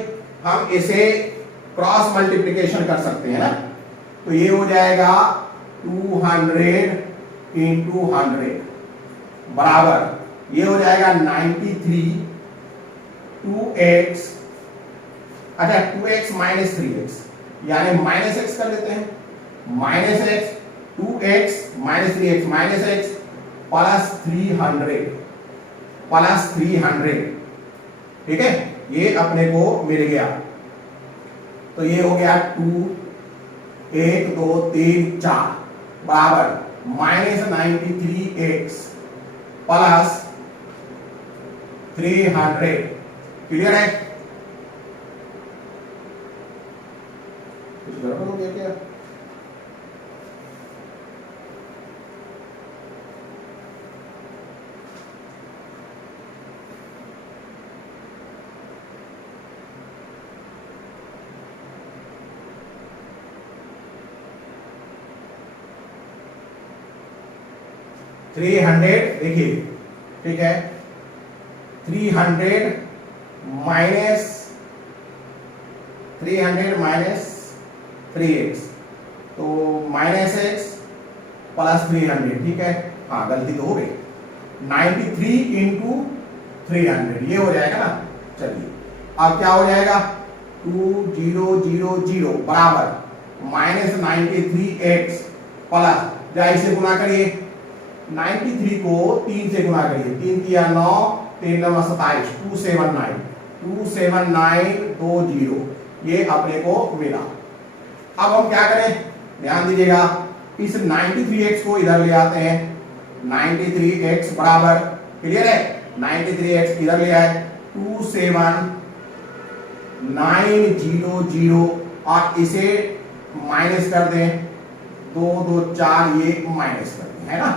हम इसे क्रॉस मल्टीप्लिकेशन कर सकते हैं ना। तो ये हो जाएगा 200 इंटू 100 बराबर ये हो जाएगा 93 2x, अच्छा 2x माइनस 3x, यानी माइनस x कर लेते हैं। Minus x 2x minus 3x minus x plus 300 ठीक है, ये अपने को मिल गया। तो ये हो गया 2 1 2 3 4 बराबर माइनस 93x प्लस 300। क्लियर है? कुछ गड़बड़ हो गया क्या? थ्री 300 देखिए, ठीक है, 300 माइनस 3x, तो माइनस x प्लस 300। ठीक है, हाँ गलती तो हो गई। 93 इंटू 300 ये हो जाएगा ना। चलिए अब क्या हो जाएगा 2000 बराबर माइनस 93x प्लस, या इसे गुणा करिए 93 को 3 से गुणा करिए, 3 किया 9 3 9 27 27920 ये अपने को मिला। अब हम क्या करें, ध्यान दीजिएगा, इस 93x को इधर ले आते हैं। 93x बराबर, क्लियर है, 93x इधर ले आए 27900 और इसे माइनस कर दें, 2 2 4 ये माइनस कर दें, है ना।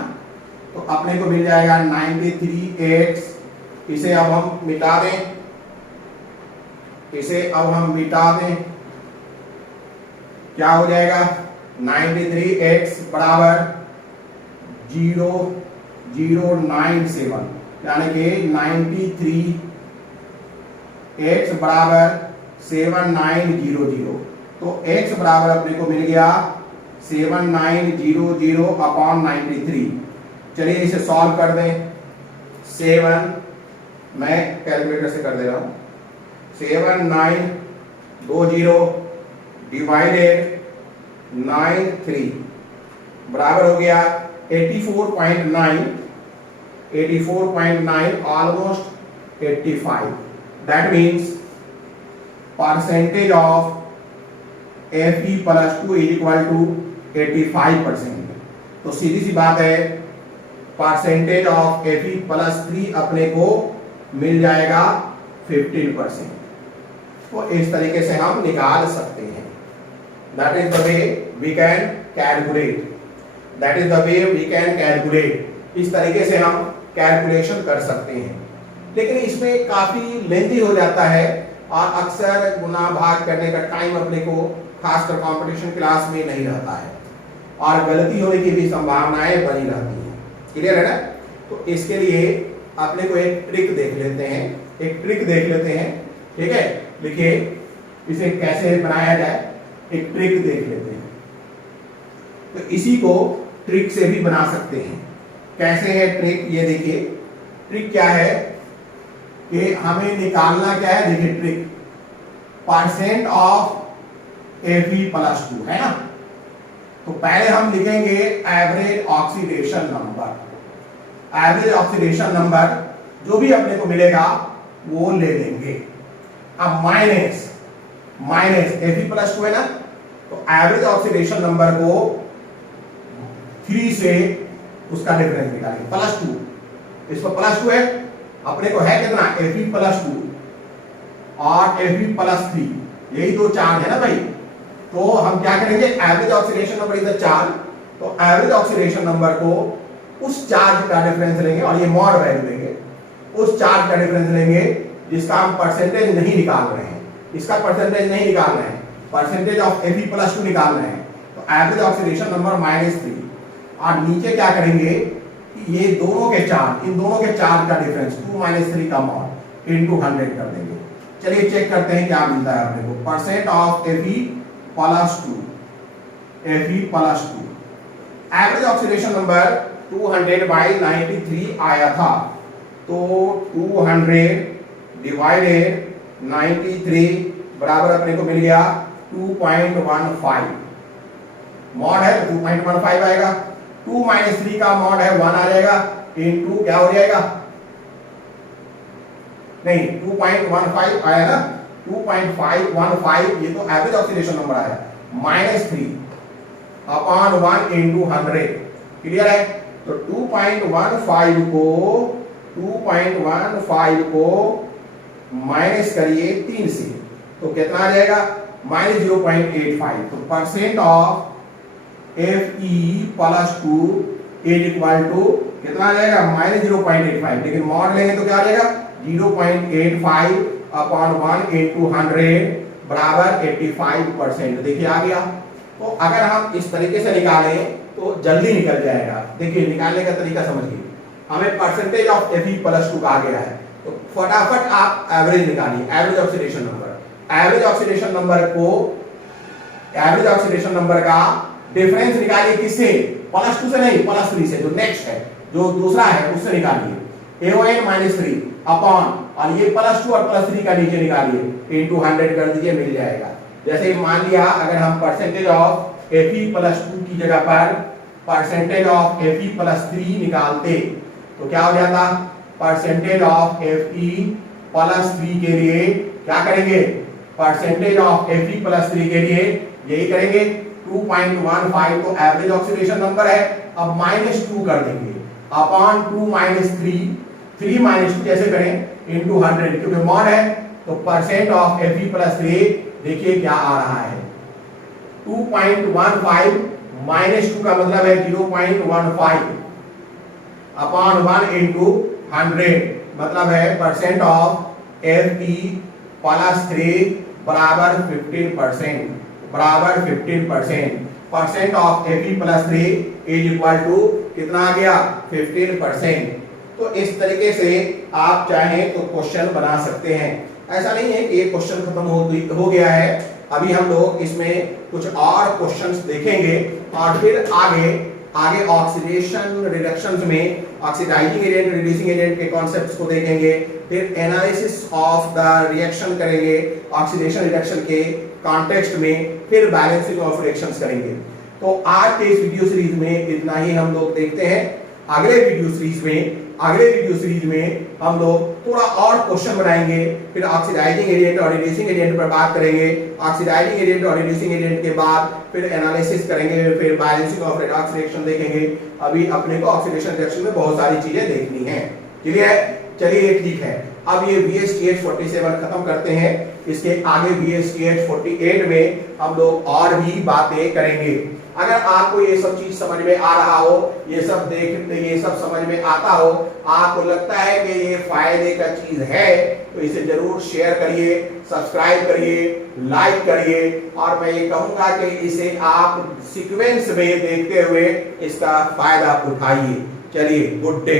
तो अपने को मिल जाएगा 93x। इसे अब हम मिटा दें, क्या हो जाएगा 93x बराबर 0097, यानी कि 93x बराबर 7900। तो x बराबर अपने को मिल गया 7900 अपॉन 93। चलिए इसे सॉल्व कर दें। 7 मैं कैलकुलेटर से कर दे रहा हूं, 7920 डिवाइडेड 93 बराबर हो गया 84.9 almost 85। That means percentage of Fe plus 2 is equal to 85%। तो सीधी सी बात है, परसेंटेज ऑफ Fe प्लस 3 अपने को मिल जाएगा 15%। तो इस तरीके से हम निकाल सकते हैं। That is the way we can calculate. इस तरीके से हम कैलकुलेशन कर सकते हैं, लेकिन इसमें काफी लेंथी हो जाता है और अक्सर गुना भाग करने का टाइम अपने को खासकर कंपटीशन क्लास में नहीं रहता है और गलती होने की भी संभावनाएं बनी रहती हैं। क्लियर है ना। तो इसके लिए अपने को एक ट्रिक देख लेते हैं, ठीक है। लिखिए इसे कैसे बनाया जाए, एक ट्रिक देख लेते हैं। तो इसी को ट्रिक से भी बना सकते हैं। कैसे है ट्रिक, ये देखिए। ट्रिक क्या है कि हमें निकालना क्या है, देखिए ट्रिक परसेंट ऑफ Fe+2 है ना। तो पहले हम लिखेंगे average oxidation number. Average oxidation number जो भी अपने को मिलेगा वो ले लेंगे। अब माइनस Fe+2 है ना, तो एवरेज ऑक्सीडेशन नंबर को 3 से उसका डिफरेंस निकालेंगे, +2। इस पर +2 है, अपने को है कितना Fe+2 और Fe+3, यही दो चार्ज है ना भाई। तो हम क्या करेंगे, average oxidation number is charge, तो एवरेज ऑक्सीडेशन नंबर को उस चार्ज का डिफरेंस लेंगे और ये मॉड वैल्यू लेंगे, उस चार्ज का डिफरेंस लेंगे जिसका हम परसेंटेज नहीं निकाल रहे हैं। इसका परसेंटेज नहीं निकाल रहे हैं, परसेंटेज ऑफ Fe+2 निकाल रहे हैं। तो एवरेज ऑक्सीडेशन नंबर -3 और नीचे क्या करेंगे कि ये दोनों के चार्ज, इन दोनों के चार्ज का डिफरेंस 2 - 3 का मॉड इनटू 100 कर देंगे। चलिए चेक करते हैं क्या मिलता है अपने को। Percent of Fe+2 average oxidation number 200/93 आया था, तो 200/93 बराबर अपने को मिल गया 2.15। मॉड है तो 2.15 आएगा, 2 - 3 का मॉड है 1 आ जाएगा, इनटू क्या हो जाएगा, नहीं 2.15 आया ना, 2.515 ये तो एवरेज ऑक्सीडेशन नंबर आया, -3/1 इनटू 100। क्लियर है। तो 2.15 को माइनस करिए 3 से, तो कितना आ जाएगा -0.85। तो percent of Fe+2 is equal to कितना आ जाएगा -0.85, लेकिन मॉड लेंगे तो क्या आ जाएगा 0.85/1 इनटू 100 बराबर 85%। देखिए आ गया। तो अगर हम इस तरीके से निकालें तो जल्दी निकल जाएगा। देखिए निकालने का तरीका समझिए, हमें परसेंटेज ऑफ Fe+2 का आ गया है, तो फटाफट आप एवरेज निकालिए, average oxidation number. Average oxidation number को, एवरेज ऑक्सीडेशन नंबर का डिफरेंस निकालिए, किससे, +2 से नहीं, +3 से, जो नेक्स्ट है, जो दूसरा है उससे निकालिए। AON -3 अपॉन, और ये +2 और +3 का नीचे निकालिए, इनटू 100 कर दीजिए, मिल जाएगा। जैसे मान लिया अगर हम परसेंटेज ऑफ Fe+2 की जगह पर परसेंटेज ऑफ Fe+3 निकालते तो क्या हो जाता, परसेंटेज ऑफ Fe+3 के लिए क्या करेंगे, परसेंटेज ऑफ Fe+3 के लिए यही करेंगे 2.15, तो एवरेज ऑक्सीडेशन नंबर है। अब -2 कर देंगे अपॉन 2 - 3 - 2 कैसे करें, इनटू 100, क्योंकि मॉड है। तो परसेंट ऑफ Fe+3 देखिए क्या आ रहा है, 2.15 -2 का मतलब है 0.15 अपॉन 1 इनटू 100, मतलब है परसेंट ऑफ Fe+3 बराबर 15%, बराबर 15%। Percent of Fe+3 is equal to कितना आ गया, 15%। तो इस तरीके से आप चाहें तो क्वेश्चन बना सकते हैं। ऐसा नहीं है कि ये क्वेश्चन खत्म हो गया है, अभी हम लोग इसमें कुछ और क्वेश्चंस देखेंगे और फिर आगे ऑक्सीडेशन रिडक्शंस में ऑक्सीडाइजिंग एजेंट, रिड्यूसिंग एजेंट के कॉन्सेप्ट्स को देखेंगे, फिर एनालिसिस ऑफ द रिएक्शन करेंगे ऑक्सीडेशन रिडक्शन के कॉन्टेक्स्ट में, फिर बैलेंसिंग ऑफ रिएक्शंस करेंगे। तो आज के इस वीडियो सीरीज में इतना ही हम लोग देखते हैं। अगले वीडियो सीरीज में हम लोग थोड़ा और क्वेश्चन बनाएंगे, फिर ऑक्सीडाइजिंग एजेंट और रिड्यूसिंग एजेंट पर बात करेंगे, ऑक्सीडाइजिंग एजेंट और रिड्यूसिंग एजेंट के बाद फिर एनालिसिस करेंगे, फिर बैलेंसिंग ऑफ रिडॉक्स रिएक्शन देखेंगे। अभी अपने को ऑक्सीडेशन रिएक्शन में बहुत सारी चीजें देखनी है। क्लियर है, चलिए ठीक है। अब ये VSTH 47 खत्म करते हैं, इसके आगे VSTH 48 में हम लोग और भी बातें करेंगे। अगर आपको ये सब चीज समझ में आ रहा हो, ये सब समझ में आता हो, आपको लगता है कि ये फायदे का चीज है, तो इसे जरूर शेयर करिए, सब्सक्राइब करिए, लाइक करिए, और मैं ये कहूंगा कि इसे आप सीक्वेंस में देखते हुए इसका फायदा उठाइए। चलिए, गुड डे।